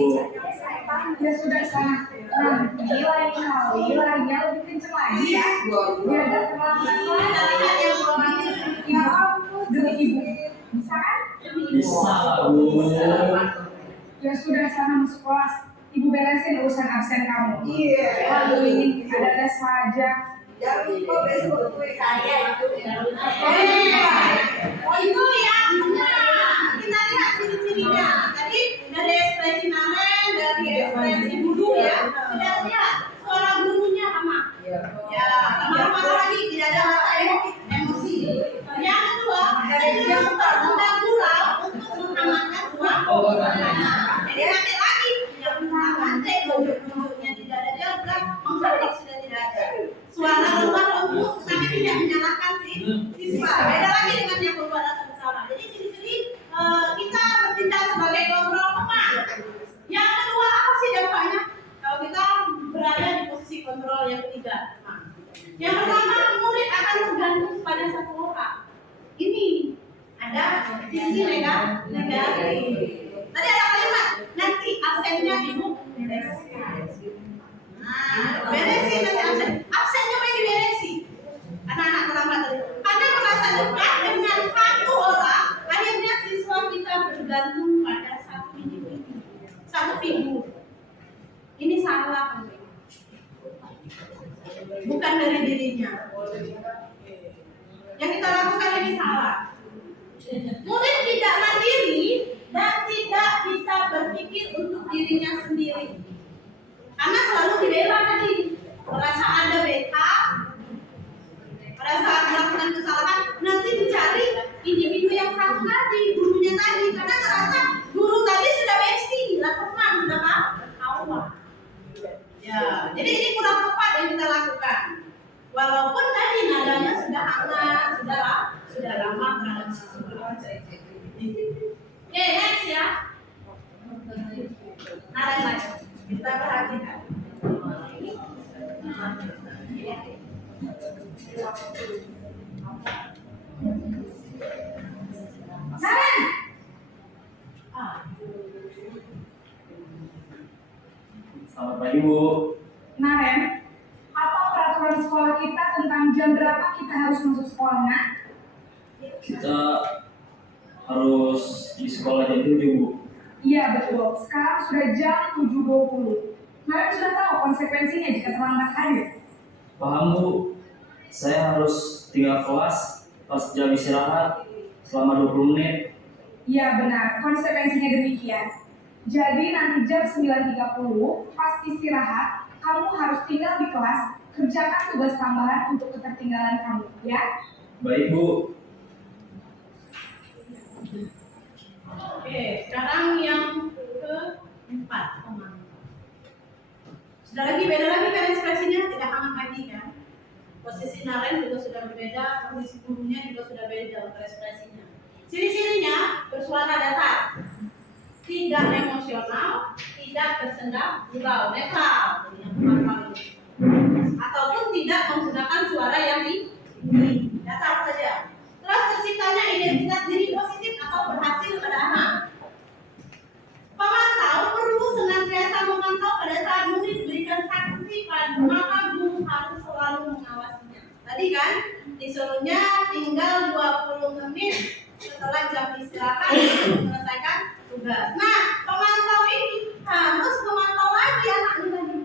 Ya sudah sana. Nanti lain kali larinya lebih kenceng lagi ya. Biar gak terlambat lagi. Ya ampun, demi ibu. Bisa kan? Bisa Bu. Ya sudah sana masuk kelas. Ibu beresin urusan absen kamu. Iya. Aduh ini ada saja. Jangan lupa besok kue saya itu. Oh itu ya, nah, kita lihat ciri-cirinya. Tadi dari ekspresi Naren, dari ekspresi Bulu ya, sudah lihat suara gurunya sama. Ya, sama lagi tidak ada rasa emosi. Yang kedua, saya juga sudah gurau untuk menghangatkan suasana. Jadi nanti lagi yang menghangatkan tunjuk-tunjuknya tidak ada juga, mengkritik sudah tidak ada. Suara luar untuk tapi tidak menyalahkan siswa. Beda lagi dengan yang membuat rasa bersalah. Jadi ciri-ciri kita bertindak sebagai kontrol teman. Yang kedua apa sih dampaknya? Kalau kita berada di posisi kontrol yang ketiga. Nah, yang pertama murid akan tergantung pada satu orang. Ini ada sisi negatif. Tadi ada kalimat nanti absennya ibu bereskan. Nah, beresin nanti absen. Absennya apa yang diberesi? Anak-anak terlambat tadi. Anda merasa dekat dengan satu orang, akhirnya siswa kita bergantung pada satu individu, satu figur. Ini salah, bukan dari dirinya. Yang kita lakukan ini salah. Murid tidak mandiri dan tidak bisa berpikir untuk dirinya sendiri. Karena selalu dibela tadi, merasa ada beta, pada saat melakukan kesalahan nanti dicari individu yang satu tadi, gurunya tadi, karena merasa guru tadi sudah besti, teman sudah tahu. Ya, jadi ini kurang tepat yang kita lakukan. Walaupun tadi nadanya sudah hangat, sudah ramah terhadap siswa. Oke, next ya. Nada lagi. Kita perhatikan. Naren. Selamat pagi Bu. Naren, apa peraturan sekolah kita tentang jam berapa kita harus masuk sekolah, nak? Kita harus di sekolah jam 7 Bu. Iya betul, sekarang sudah jam 7.20. Naren sudah tahu konsekuensinya jika terlambat hadir. Paham Bu, saya harus tinggal kelas pas jam istirahat selama 20 menit. Iya benar, konsekuensinya demikian. Jadi nanti jam 9.30 pas istirahat, kamu harus tinggal di kelas, kerjakan tugas tambahan untuk ketertinggalan kamu, ya? Baik Bu. Oke, sekarang yang keempat, pemantau. Sudah lagi beda lagi kan ekspresinya, tidak hangat lagi kan? Posisi Naren juga sudah berbeda, posisi gurunya juga sudah beda untuk ekspresinya. Ciri-cirinya bersuara datar, tidak emosional, tidak tersendat, gurau, netral, yang pemantau ini. Ataupun tidak menggunakan suara yang tinggi, datar saja. Terus terciptanya identitas diri positif atau berhasil pada anak. Pemantau perlu senantiasa memantau pada saat murid berikan saksi pada maka guru harus selalu mengawasinya. Tadi kan disuruhnya tinggal 20 menit setelah jam istirahat untuk menyelesaikan tugas. Nah, pemantau ini harus memantau lagi anak ini tadi.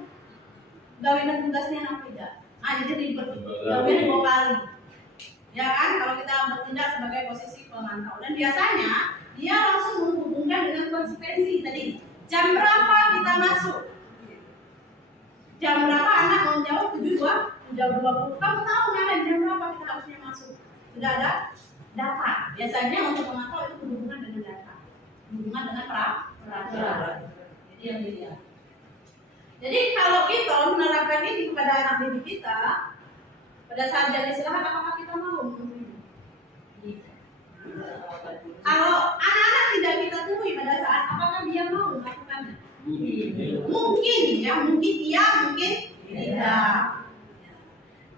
Gawean tugasnya anak tidak. jadi ribet. Jauhnya 2 kali. Ya kan, kalau kita bertindak sebagai posisi pemantau. Dan biasanya dia langsung menghubungkan dengan konsekuensi tadi. Jam berapa kita masuk? Jam berapa anak mau jawab 7:20. Kamu tahu nggak jam berapa kita harusnya masuk? Sudah ada data. Biasanya untuk pemantau itu berhubungan dengan data, berhubungan dengan peraturan. Jadi yang dilihat. Jadi kalau kita menerapkan ini kepada anak didik kita, pada saat jam istirahat apakah kita mau menunggu? Kalau anak-anak tidak kita temui pada saat, apakah dia mau melakukannya? Mungkin ya, mungkin iya, mungkin tidak.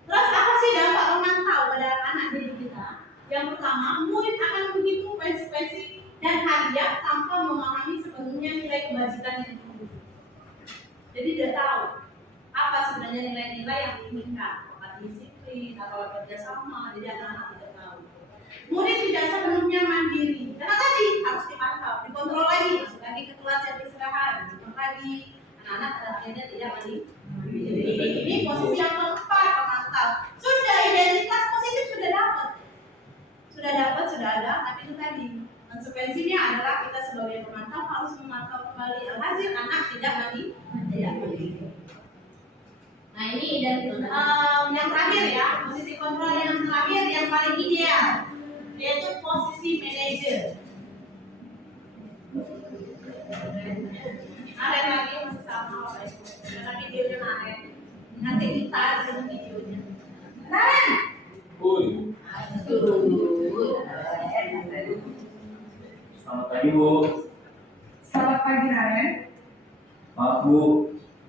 Terus apa sih dampak memantau pada anak didik kita? Yang pertama, murid akan menghitung konsekuensi dan hadiah tanpa memahami sebenarnya nilai kebajikan yang dituju. Jadi dia tahu apa sebenarnya nilai-nilai yang diinginkan, apakah disiplin atau kerjasama. Jadi anak-anak tidak tahu. Murid tidak sepenuhnya mandiri, karena tadi harus dipantau, dikontrol lagi, masuk lagi ke kelas yang istirahat, dikontrol lagi. Anak-anak akhirnya tidak mandiri. Ini posisi yang keempat pemantau. Sudah identitas positif sudah dapat, sudah ada, tapi itu tadi konsekuensinya adalah kita sebagai pemantau harus memantau kembali hasil anak tidak mandiri. Nah ini dan yang terakhir ya, posisi kontrol yang terakhir yang paling ideal yaitu posisi manajer. Aren lagi masih sama Bapak Ibu, karena videonya Aren. Nanti kita sebut videonya. Aren. Selamat pagi Bu. Selamat pagi Naren. Maaf Bu,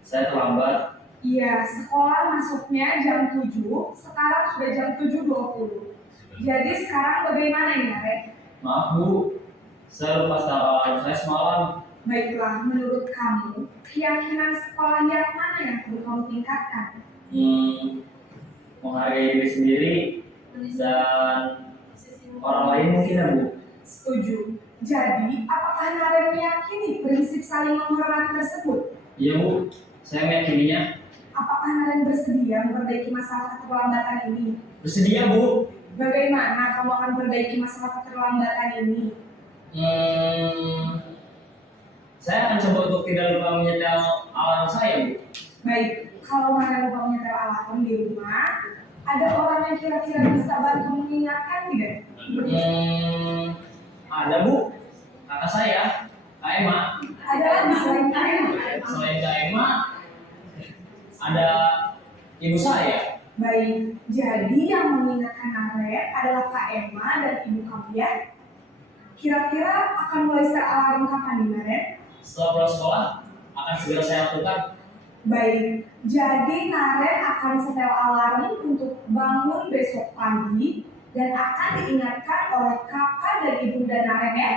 saya terlambat. Iya, sekolah masuknya jam 7, sekarang sudah jam 7:20. Jadi sekarang bagaimana ini Naren? Maaf Bu, saya lupa alarm saya semalam. Baiklah, menurut kamu, keyakinan sekolah yang mana yang perlu kamu tingkatkan? Menghargai diri sendiri dan orang lain mungkin ya Bu. Setuju. Jadi, apakah Naren meyakini prinsip saling menghormati tersebut? Iya Bu, saya meyakininya. Apakah Naren bersedia memperbaiki masalah keterlambatan ini? Bersedia Bu. Bagaimana kamu akan memperbaiki masalah keterlambatan ini? Saya akan coba untuk tidak lupa menyetel alarm saya Bu. Baik, kalau Naren lupa menyetel alarm di rumah, ada orang yang kira-kira bisa bantu mengingatkan tidak? Ada Bu, kakak saya, Kak Emma. Ada lagi selain Naren? Selain Kak Emma, ada ibu saya. Baik, jadi yang mengingatkan Naren adalah Kak Emma dan ibu kamu ya? Kira-kira akan mulai set alarm kapan nih Naren? Setelah pulang sekolah, akan segera saya lakukan. Baik, jadi Naren akan setel alarm untuk bangun besok pagi dan akan diingatkan oleh kakak dan ibu dan Naren ya.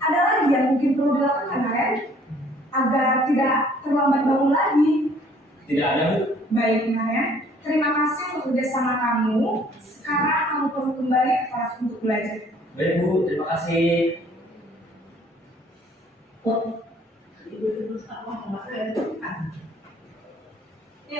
Ada lagi yang mungkin perlu dilakukan Naren agar tidak terlambat bangun lagi. Tidak ada Bu. Baik Naren, terima kasih untuk kerjasama kamu. Sekarang kamu perlu kembali ke kelas untuk belajar. Baik Bu, terima kasih. Oke,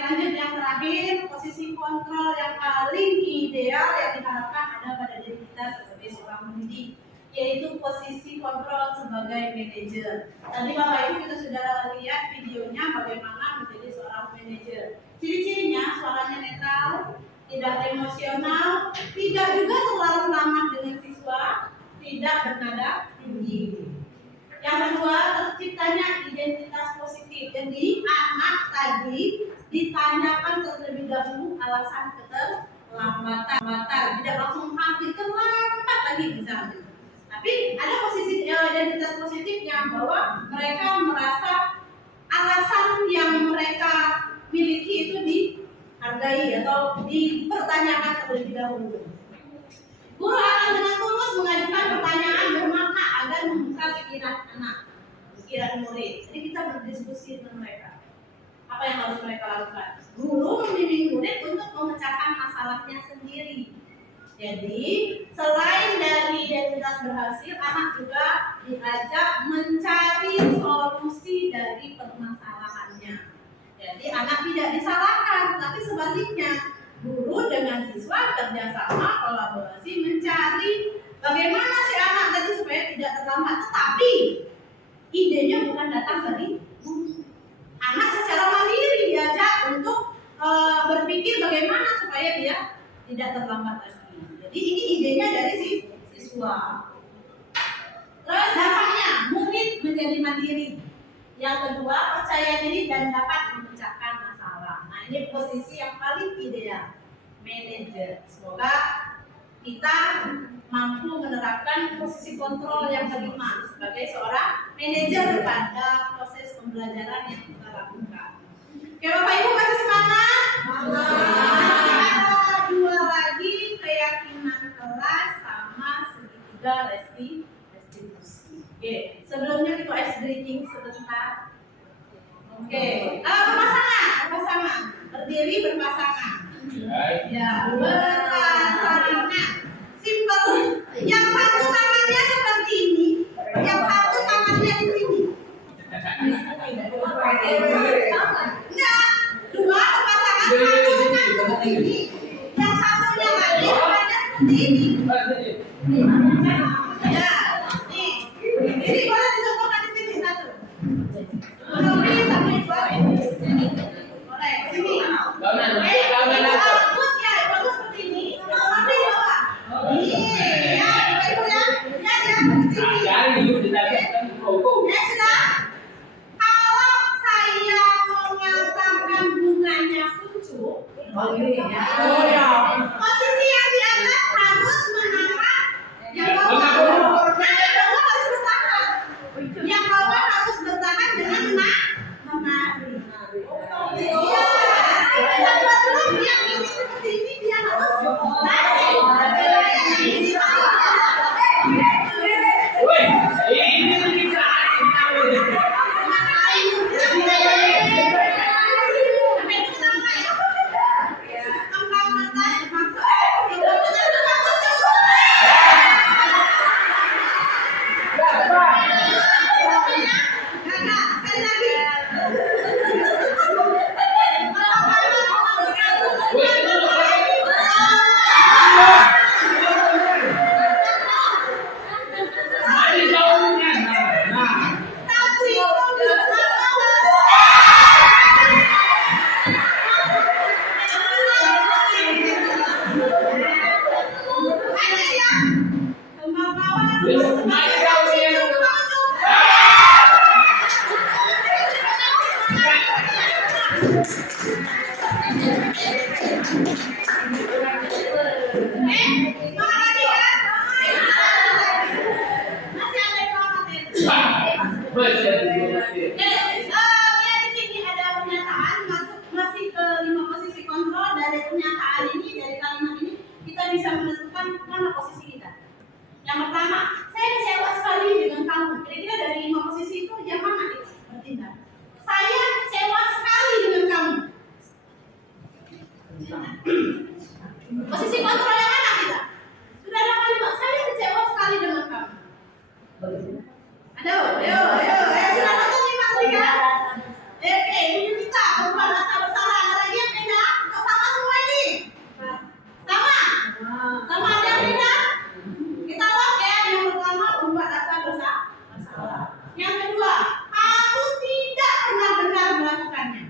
lanjut yang terakhir, posisi kontrol yang paling ideal yang diharapkan ada pada diri kita sebagai seorang pendidik, yaitu posisi kontrol sebagai manajer. Tadi Bapak Ibu kita sudah lihat videonya bagaimana menjadi seorang manajer. Ciri-cirinya suaranya netral, tidak emosional, tidak juga terlalu ramah dengan siswa, tidak bernada tinggi. Yang kedua, terciptanya identitas positif. Jadi anak tadi ditanyakan terlebih dahulu alasan keterlambatan, tidak langsung hampir terlambat lagi misalnya. Tapi ada posisi identitas positifnya bahwa mereka merasa alasan yang mereka miliki itu dihargai atau dipertanyakan terlebih dahulu. Guru akan dengan tulus mengajukan pertanyaan bermakna agar membuka pikiran murid. Jadi kita berdiskusi dengan mereka. Apa yang harus mereka lakukan? Guru membimbing murid untuk memecahkan masalahnya sendiri. Jadi selain dari identitas berhasil, anak juga diajak mencari solusi dari permasalahannya. Jadi anak tidak disalahkan, tapi sebaliknya guru dengan siswa kerjasama kolaborasi mencari bagaimana si anak tadi supaya tidak terlambat. Tetapi idenya bukan datang dari guru. Anak secara mandiri diajak untuk berpikir bagaimana supaya dia tidak terlambat lagi. Jadi ini idenya dari siswa. Terus dampaknya murid menjadi mandiri. Yang kedua, percaya diri dan dapat memecahkan masalah. Nah, ini posisi yang paling ideal, manajer. Semoga kita mampu menerapkan posisi kontrol yang kelima sebagai seorang manajer pada proses pembelajaran yang kita lakukan. Oke, Bapak Ibu masih semangat? Masih ada dua lagi, keyakinan kelas sama segitiga restitusi. Oke, sebelumnya kita ice breaking sebentar. Oke, berpasangan, berdiri berpasangan. Ya, berpasangan. Simple. Yang satu tangannya seperti ini, yang satu tangannya di sini. Enggak, dua berpasangan, satu tangan seperti ini, yang satunya lagi tangannya seperti ini. Ya, nih. Ini boleh dicontohkan di sini satu. Lebih sampai dua. Boleh, sini. Bagus ya, bagus seperti ini. Lebih bawah. Ya, Ibu ya. Ya, seperti ini. Ya sudah. Kalau saya mengatakan bunganya pucuk, posisi yang di atas harus menangkap yang bawah. Yang bawah harus bertahan dengan menari. Iya. Yang ini seperti ini dia harus naik. Yang pertama, saya kecewa sekali dengan kamu. Kira-kira dari 5 posisi itu yang mana kita bertindak? Saya kecewa sekali dengan kamu. Posisi kontrol yang mana kita? Sudah ada kalimat, saya kecewa sekali dengan kamu. Ayo, sudah nonton nih Mas Rika? Oke, ini kita berubah rasa bersalah. Ada lagi yang beda? Kok sama semua ini? Sama? Sama ada yang beda? Kita lihat ya, yang pertama ubah rasa bersalah. Yang kedua, kamu tidak benar-benar melakukannya.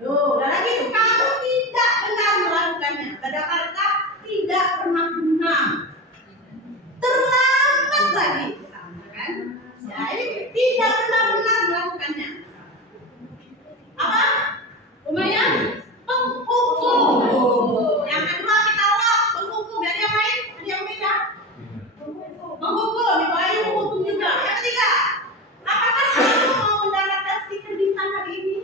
Tuh, ada lagi tuh, kamu tidak benar melakukannya. Ada kata tidak pernah benar. Terlambat lagi, sama kan? Ya, ini tidak benar-benar melakukannya. Apa? Lumayan? Penghukum. Yang kedua kita lihat penghukum. Ada yang lain? Ada yang beda? Menghukum, dibayar menghukum juga. Yang ketiga, apakah kamu mau mendapatkan stiker bintang hari ini?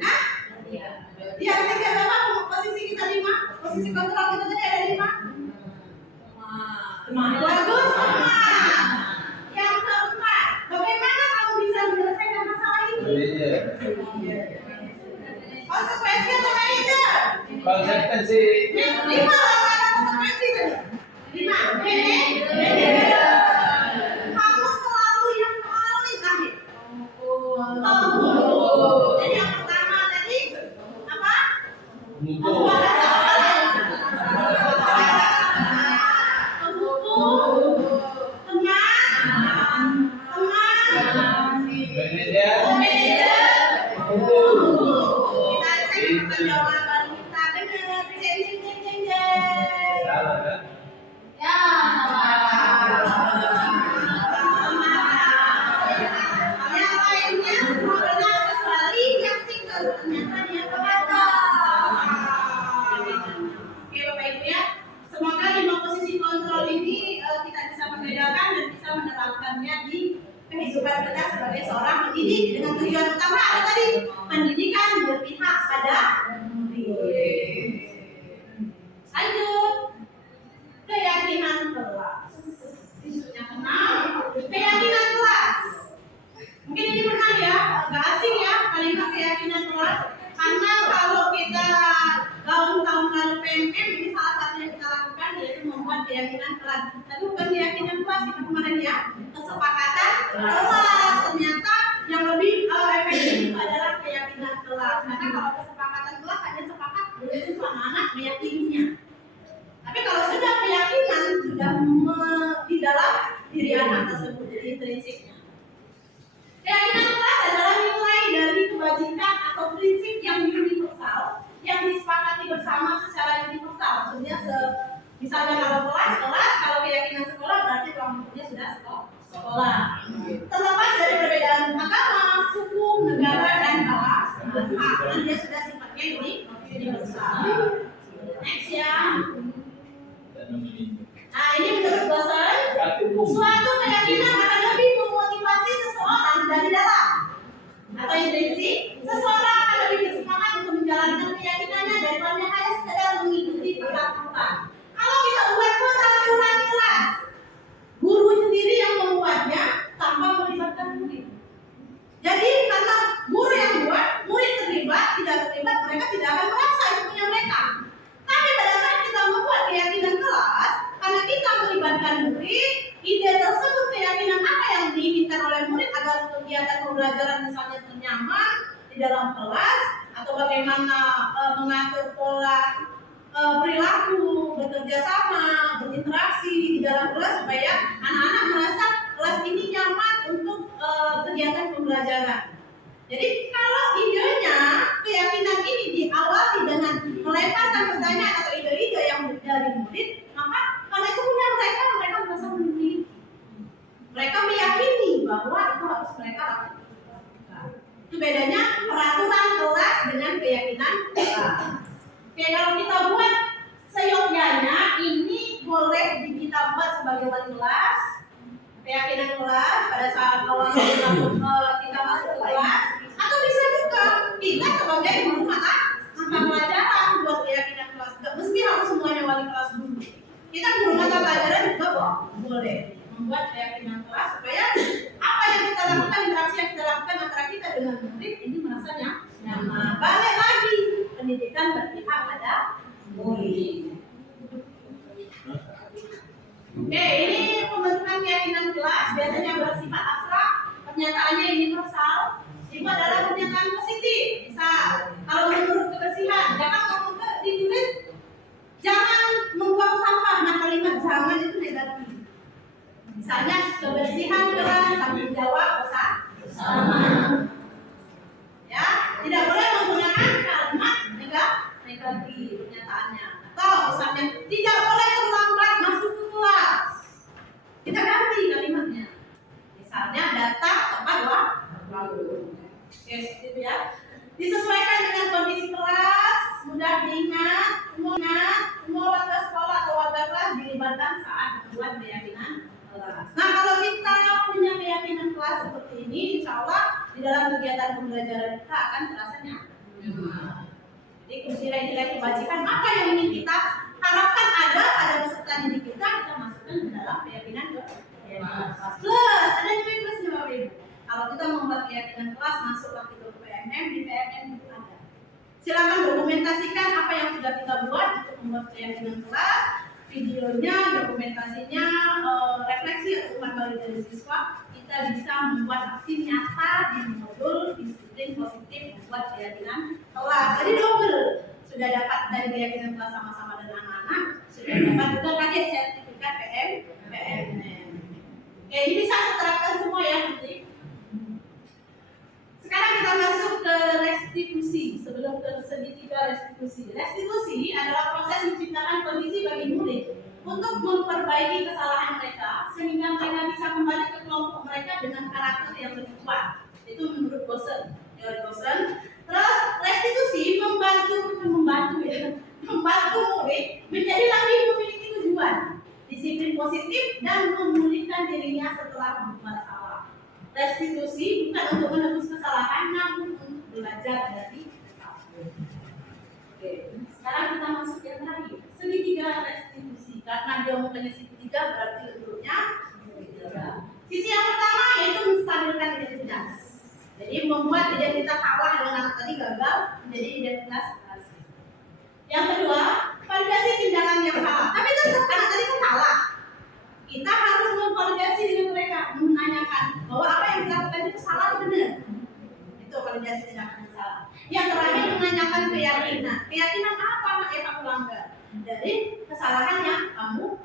Hah? Iya, stiker berapa? Posisi kita 5. Posisi kontrol kita tadi ada 5. Bagus, sama. Yang keempat, bagaimana kamu bisa menyelesaikan masalah ini? Konsekuensi atau manajer? Konsekuensi. Yang kelima, ada konsekuensi tadi. 5. Kamu selalu yang paling akhir. Jadi apa? jawaban kita benar. Jeng jeng jeng jeng jeng. Salah kan? Ya, yang lainnya semua benar kecuali yang single. Ternyata dia benar. Oke Bapak Ibu ya, semoga 5 posisi kontrol ini kita bisa membedakan dan bisa menerapkannya di kehidupan kita sebagai seorang pendidik dengan tujuan utama apa tadi? Pendidikan berpihak pada murid. Lanjut, keyakinan kelas. Yang keenam, keyakinan kelas. Mungkin ini pernah ya, gak asing ya kalimat keyakinan kelas. Karena kalau kita tahun-tahun lalu PMM ini salah satu yang kita lakukan yaitu membuat keyakinan kelas. Tapi bukan keyakinan kelas kita kemarin ya, kesepakatan kelas. Ternyata yang lebih efektif itu adalah keyakinan kelas. Karena kalau kesepakatan kelas hanya sepakat belum tentu anak-anak meyakininya. Tapi kalau sudah keyakinan sudah di dalam diri anak tersebut, jadi intrinsiknya. Keyakinan kelas adalah nilai dari kewajiban atau prinsip yang universal yang disepakati bersama secara universal. Maksudnya misalnya kalau kelas, kalau keyakinan sekolah berarti kelompoknya sudah sekolah. Terlepas dari perbedaan agama, suku, negara dan bahasa, dan dia sudah sifatnya universal. Next ya. Nah ini menurut dosen, suatu keyakinan akan lebih memotivasi seseorang dari dalam atau intrinsik. Seseorang akan lebih bersemangat untuk menjalankan keyakinannya daripada hanya sekedar mengikuti peraturan. Kalau kita buat peraturan kelas, guru sendiri yang membuatnya tanpa melibatkan murid. Jadi karena guru yang buat, murid terlibat, tidak terlibat, mereka tidak akan merasa itu punya mereka. Tapi pada saat kita membuat keyakinan kelas, karena kita melibatkan murid, ide tersebut keyakinan apa yang diinginkan oleh murid agar kegiatan pembelajaran misalnya ternyaman di dalam kelas atau bagaimana mengatur pola perilaku, bekerja sama, berinteraksi di dalam kelas supaya anak-anak merasa kelas ini nyaman untuk kegiatan pembelajaran. Jadi kalau idenya, keyakinan ini diawali dengan melemparkan pertanyaan atau ide-ide yang dari murid, maka karena itu punya mereka merasa memiliki. Mereka meyakini bahwa itu harus mereka lakukan. Itu bedanya peraturan kelas dengan keyakinan kelas. Oke, kalau kita buat seyogyanya, ini boleh kita buat sebagai wali kelas, keyakinan kelas pada saat awal kita masuk ke kelas, atau bisa juga kita sebagai guru mata pelajaran buat keyakinan kelas. Gak mesti harus semuanya wali kelas dulu. Kita guru mata pelajaran juga boleh membuat keyakinan kelas supaya apa yang kita lakukan, interaksi yang kita lakukan antara kita dengan murid ini merasa nyaman. Balik lagi, pendidikan berpihak pada murid. Oke, ini pembentukan keyakinan kelas biasanya bersifat abstrak, pernyataannya universal. Itu adalah pernyataan positif. Misal, kalau menurut kebersihan, jangan kamu ditulis jangan membuang sampah. Nah, kalimat jangan itu negatif. Misalnya kebersihan kelas tanggung jawab bersama. Ya, tidak boleh menggunakan kalimat negatif pernyataannya. Atau misalnya tidak boleh terlambat masuk ke kelas. Kita ganti kalimatnya. Misalnya datang tepat waktu. Oke, itu ya. Disesuaikan dengan kondisi kelas, mudah diingat, semua warga sekolah atau warga kelas dilibatkan saat membuat keyakinan kelas. Nah, kalau kita punya keyakinan kelas seperti ini, insya Allah di dalam kegiatan pembelajaran kita akan terasa nyaman. Jadi nilai-nilai kebajikan apa yang ingin kita harapkan ada pada peserta didik kita masukkan ke dalam keyakinan kelas. Plus, ada nilai plusnya Bapak Ibu. Kalau kita membuat keyakinan kelas masuklah ke PMM, di PMM itu ada. Silakan dokumentasikan apa yang sudah kita buat untuk membuat keyakinan kelas, videonya, dokumentasinya, refleksi atau umpan balik dari siswa. Kita bisa membuat aksi nyata di modul disiplin positif membuat keyakinan kelas. Jadi double, sudah dapat dari keyakinan kelas sama-sama dengan anak-anak, sudah dapat juga tadi sertifikat PMM. Oke, ini bisa diterapkan semua ya nanti. Sekarang kita masuk ke restitusi. Sebelum ke segitiga restitusi restitusi. Restitusi adalah proses menciptakan kondisi bagi murid untuk memperbaiki kesalahan mereka sehingga mereka bisa kembali ke kelompok mereka dengan karakter yang lebih kuat. Itu menurut Bosen, teori Bosen. Terus restitusi membantu murid menjadi lebih memiliki tujuan, disiplin positif dan memulihkan dirinya setelah membuat salah. Restitusi bukan untuk menebus kesalahan, namun untuk belajar dari kesalahan. Oke, sekarang kita masuk yang terakhir, segitiga restitusi. Karena dia mempunyai segitiga berarti bentuknya segitiga. Sisi yang pertama yaitu menstabilkan identitas. Jadi membuat identitas salah dengan anak tadi gagal menjadi identitas asli. Yang kedua, validasi tindakan yang salah. Tapi tetap anak tadi kan salah. Kita harus memvalidasi dengan mereka, menanyakan bahwa apa yang kita lakukan itu salah atau benar. Itu validasi tindakan yang salah. Yang terakhir menanyakan keyakinan. Keyakinan apa yang kamu langgar dari kesalahan yang kamu.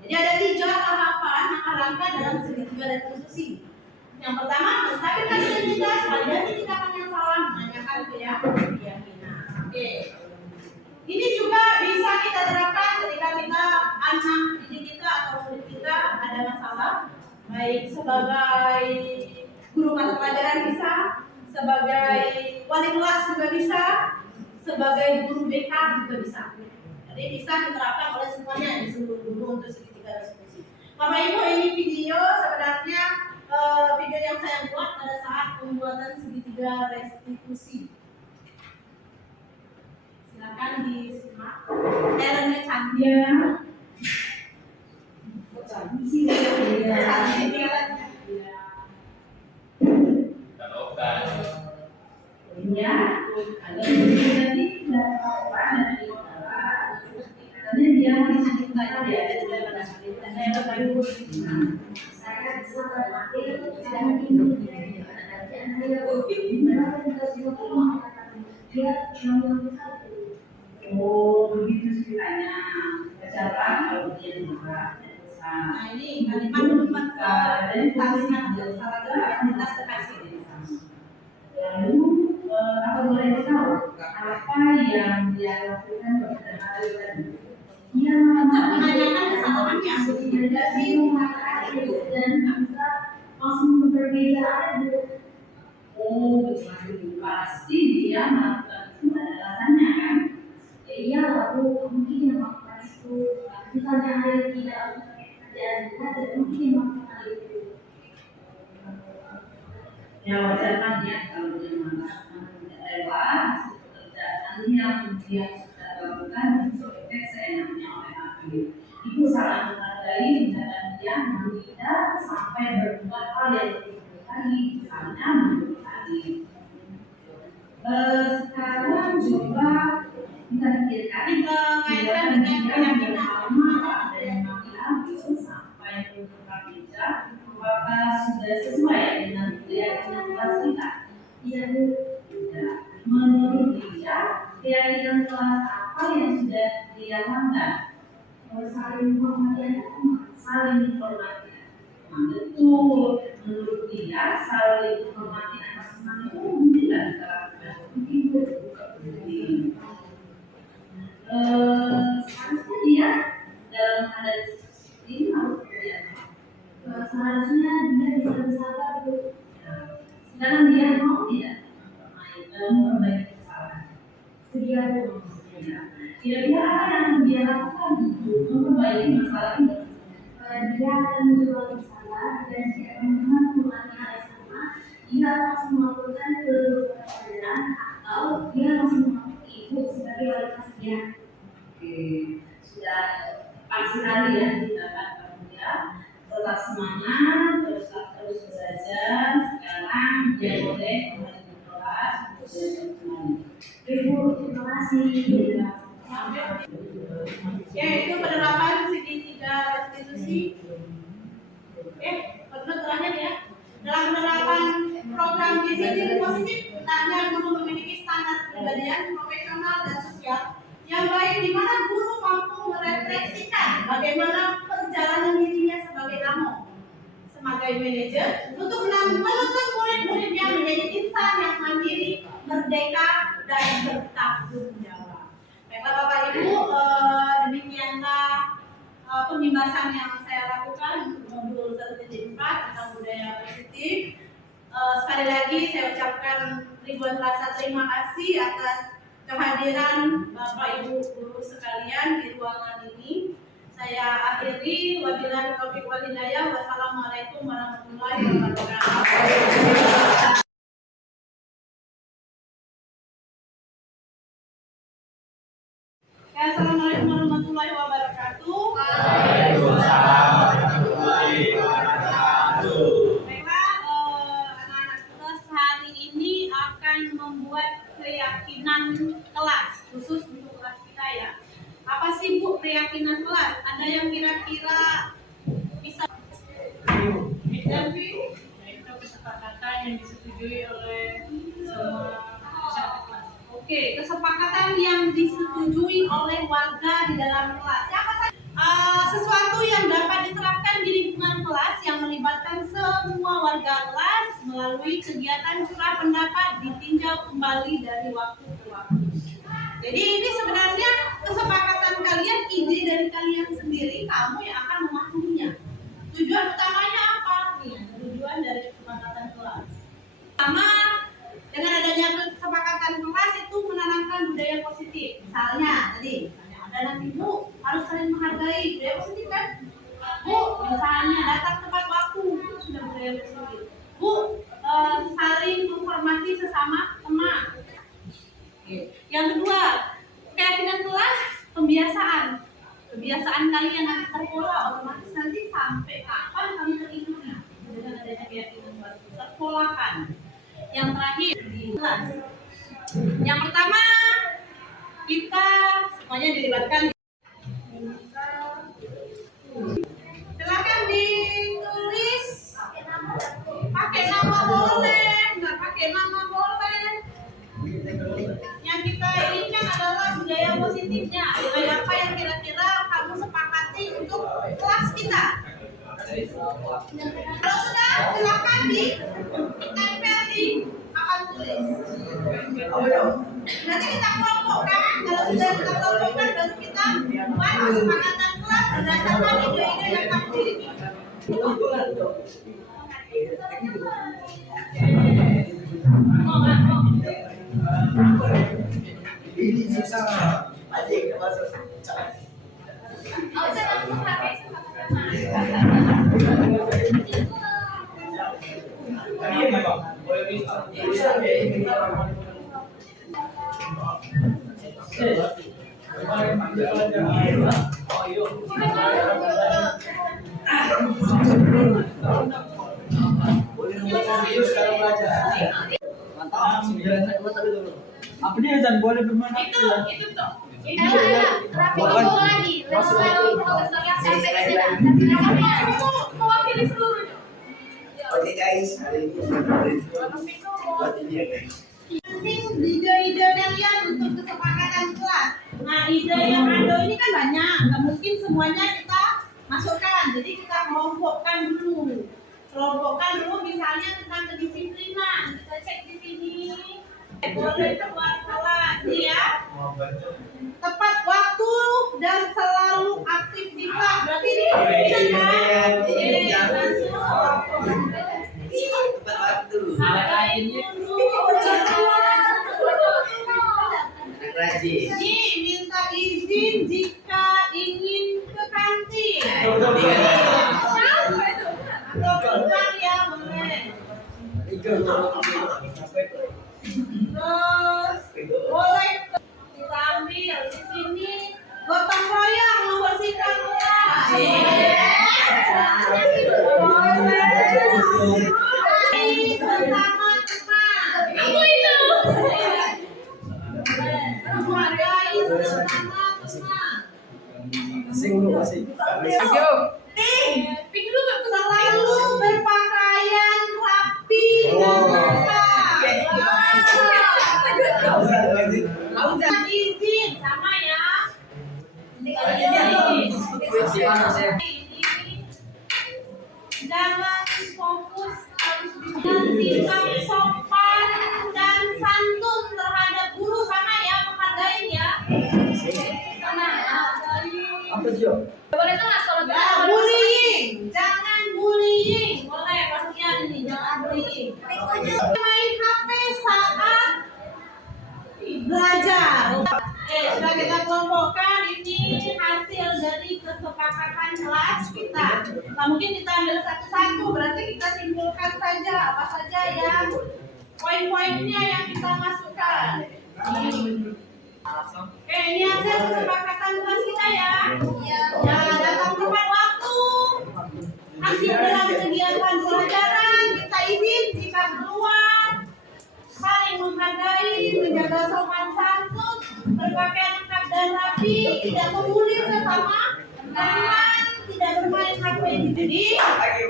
Jadi ada 3 tahapan langkah dalam segitiga restitusi. Yang pertama, menstabilkan identitas, validasi tindakan yang salah, menanyakan keyakinan. Oke. Ini juga bisa kita terapkan ketika kita anak didik kita atau murid kita ada masalah, baik sebagai guru mata pelajaran bisa, sebagai wali kelas juga bisa, sebagai guru BK juga bisa. Jadi bisa diterapkan oleh semuanya di seluruh guru untuk segitiga restitusi. Bapak Ibu, ini video sebenarnya video yang saya buat pada saat pembuatan segitiga restitusi. Silakan disimak. Talentnya cantik. Ya. Kita lakukan. Ya, ada nanti tidak apa dari tadi dia masih cinta ya, saya baru saya bisa mati dan ini oh begitu ceritanya cara kalau dia marah. Nah ini kalimat dari talikan salah identitas terkasih. Lalu apa boleh tahu apa yang dia lakukan pada hari tadi? Dia menanyakan kesalahannya, validasi dan bisa langsung berbeda. Oh, pasti dia melakukan itu ada alasannya kan? Ya iya, lalu mungkin yang melakukan itu misalnya ada yang tidak dan tidak mungkin yang melakukan hal itu. Ya wajar kan ya kalau dia mengatakan tidak lewat pekerjaan yang dia sudah lakukan disobek seenaknya oleh hakim. Itu sangat menghargai tindakan dia namun tidak sampai berbuat hal yang lebih lagi, misalnya menurut hakim. Sekarang coba kita pikirkan mengaitkan dengan keyakinan ada yang lagi sampai ke bijak apakah sudah sesuai dengan keyakinan kelas kita? Tidak. Menurut dia, keyakinan kelas apa yang sudah dia langgar? Saling menghormati, betul. Menurut dia, saling menghormati anak teman itu mungkin tidak diterapkan. Mungkin seharusnya dia dalam keadaan ini harus berdialog. Seharusnya dia bisa bersabar dulu. Sekarang dia mau tidak memperbaiki kesalahan. Sedia dulu. Kira-kira apa yang dia lakukan untuk memperbaiki masalah ini? Dia akan mencoba bersabar dan jika teman-teman mengalami hal yang sama, dia langsung melakukan ke pelajaran atau dia langsung mengaku ibu sebagai wali kelas dia. Oke, sudah pas sekali ya tindakan kamu ya. Tetap semangat, terus belajar. Sekarang dia boleh kembali ke kelas, belajar kembali. Ibu, terima kasih. Ya, itu penerapan segitiga restitusi. Terakhir ya. Dalam penerapan program disiplin positif, hendaknya guru memiliki standar kepribadian profesional dan sosial yang baik, di mana guru mampu merefleksikan bagaimana perjalanan dirinya sebagai amo, sebagai manajer, untuk menuntut murid-muridnya menjadi insan yang mandiri, merdeka, dan bertanggung jawab. Baiklah Bapak Ibu, demikianlah pembimbingan yang saya lakukan untuk modul 1.4 tentang budaya positif. Sekali lagi saya ucapkan ribuan rasa terima kasih atas kehadiran Bapak Ibu guru sekalian di ruangan ini. Saya akhiri, wabillahi taufiq wal hidayah. Wassalamualaikum warahmatullahi wabarakatuh. Assalamualaikum warahmatullahi wabarakatuh. Waalaikumsalam warahmatullahi wabarakatuh. Baiklah, anak-anak kelas hari ini akan membuat keyakinan kelas khusus untuk kelas kita ya. Apa sih Bu keyakinan kelas? Ada yang kira-kira bisa? Itu kesepakatan yang disetujui oleh semua peserta kelas. Oke, kesepakatan yang disetujui oleh warga di dalam kelas. Apa saja? Sesuatu yang dapat diterapkan di lingkungan kelas yang melibatkan semua warga kelas melalui kegiatan curah pendapat ditinjau kembali dari waktu ke waktu. Jadi ini sebenarnya kesepakatan kalian, ide dari kalian sendiri, kamu yang akan memahaminya. Tujuan utamanya apa? Nih, tujuan dari kesepakatan kelas. Pertama, dengan adanya kesepakatan kelas itu menanamkan budaya positif. Misalnya tadi ada nanti Bu harus saling menghargai, budaya positif kan? Bu misalnya datang tepat waktu, itu sudah budaya positif. Bu saling menghormati sesama teman. Yang kedua, keyakinan kelas, kebiasaan kalian yang terpola otomatis nanti sampai kapan kami terikuti dengan adanya keyakinan kelas terpolakan. Yang terakhir di kelas, yang pertama kita semuanya dilibatkan. Silakan ditulis pakai nama boleh, nggak pakai nama boleh. Yang kita inginkan adalah budaya positifnya. Budaya apa yang kira-kira kamu sepakati untuk kelas kita? Kalau sudah, silakan ditempel di papan tulis. Nanti kita kelompokkan. Kalau sudah kita kelompokkan, baru kita buat kesepakatan kelas berdasarkan ide-ide yang kamu miliki. Ini susah. Adik masuk. Apa dia Zan boleh bermain? Itu tuh. Lagi. Mewakili seluruhnya. Oke guys, hari ini buat ini ya guys. Ide-ide kalian untuk kesepakatan kelas. Nah, ide yang ada ini kan banyak, nggak mungkin semuanya kita masukkan. Jadi kita kelompokkan dulu. Misalnya tentang kedisiplinan. Kita cek di sini. Boleh buat kelas nih ya. Tepat waktu dan selalu aktif di kelas. Berarti ini kan? Nih, minta izin jika ingin ke kantin. Atau keluar ya, boleh. Terus boleh kita ambil di sini gotong royong membersihkan kelas. Sesama teman. Aku itu. Menghargai sesama teman. Asing lu, asing. Selalu berpakaian rapi dan rapat. Izin sama ya. Jangan fokus dan sikap sopan dan santun terhadap guru sama ya, menghargai ya. Sio. Boleh kelas kalau kita Nah, bullying, jangan bullying. Boleh bagian ini, jangan bullying. Main HP saat belajar. Oke, sudah kita kelompokkan ini hasil dari kesepakatan kelas kita. Nah, mungkin kita ambil satu-satu, berarti kita simpulkan saja apa saja yang poin-poinnya yang kita masukkan. Oke, ini hasil kesepakatan kelas kita ya. Ya, datang tepat waktu. Hasil dalam kegiatan pelajaran, kita izin jika keluar, saling menghargai, menjaga sopan santun, berpakaian lengkap dan rapi, tidak membuli sesama teman, tidak bermain HP. Jadi,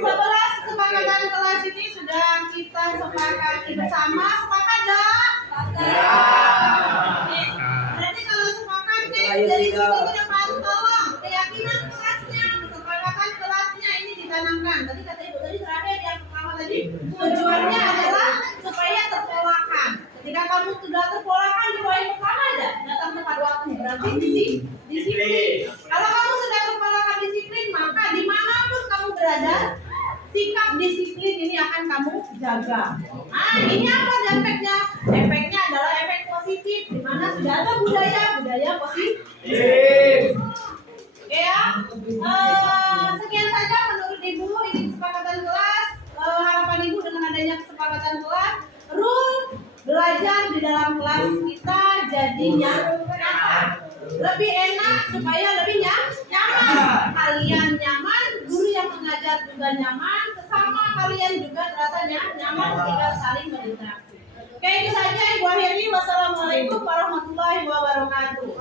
11 kesepakatan kelas ini sudah kita sepakati bersama. Sepakat enggak? Oke. Berarti kalau sepakat nih, dari sini ke depan tolong keyakinan kelasnya, kesepakatan kelasnya ini ditanamkan. Tadi kata Ibu tadi terakhir yang pertama tadi tujuannya adalah supaya terpolakan. Ketika kamu sudah terpolakan di poin pertama aja, datang tepat waktu, berarti disiplin. Kalau kamu sudah terpolakan disiplin, maka dimanapun kamu berada, sikap disiplin ini akan kamu jaga. Nah, ini apa efeknya? Efeknya adalah efek positif, di mana sudah ada budaya positif. Oke ya, sekian saja menurut Ibu ini kesepakatan kelas. Harapan Ibu dengan adanya kesepakatan kelas, rule belajar di dalam kelas kita jadinya nyaman, lebih enak supaya lebih nyaman. Kalian nyaman, guru yang mengajar juga nyaman, sesama kalian juga terasa nyaman ketika saling berinteraksi. Oke, itu saja Ibu akhiri. Wassalamualaikum warahmatullahi wabarakatuh.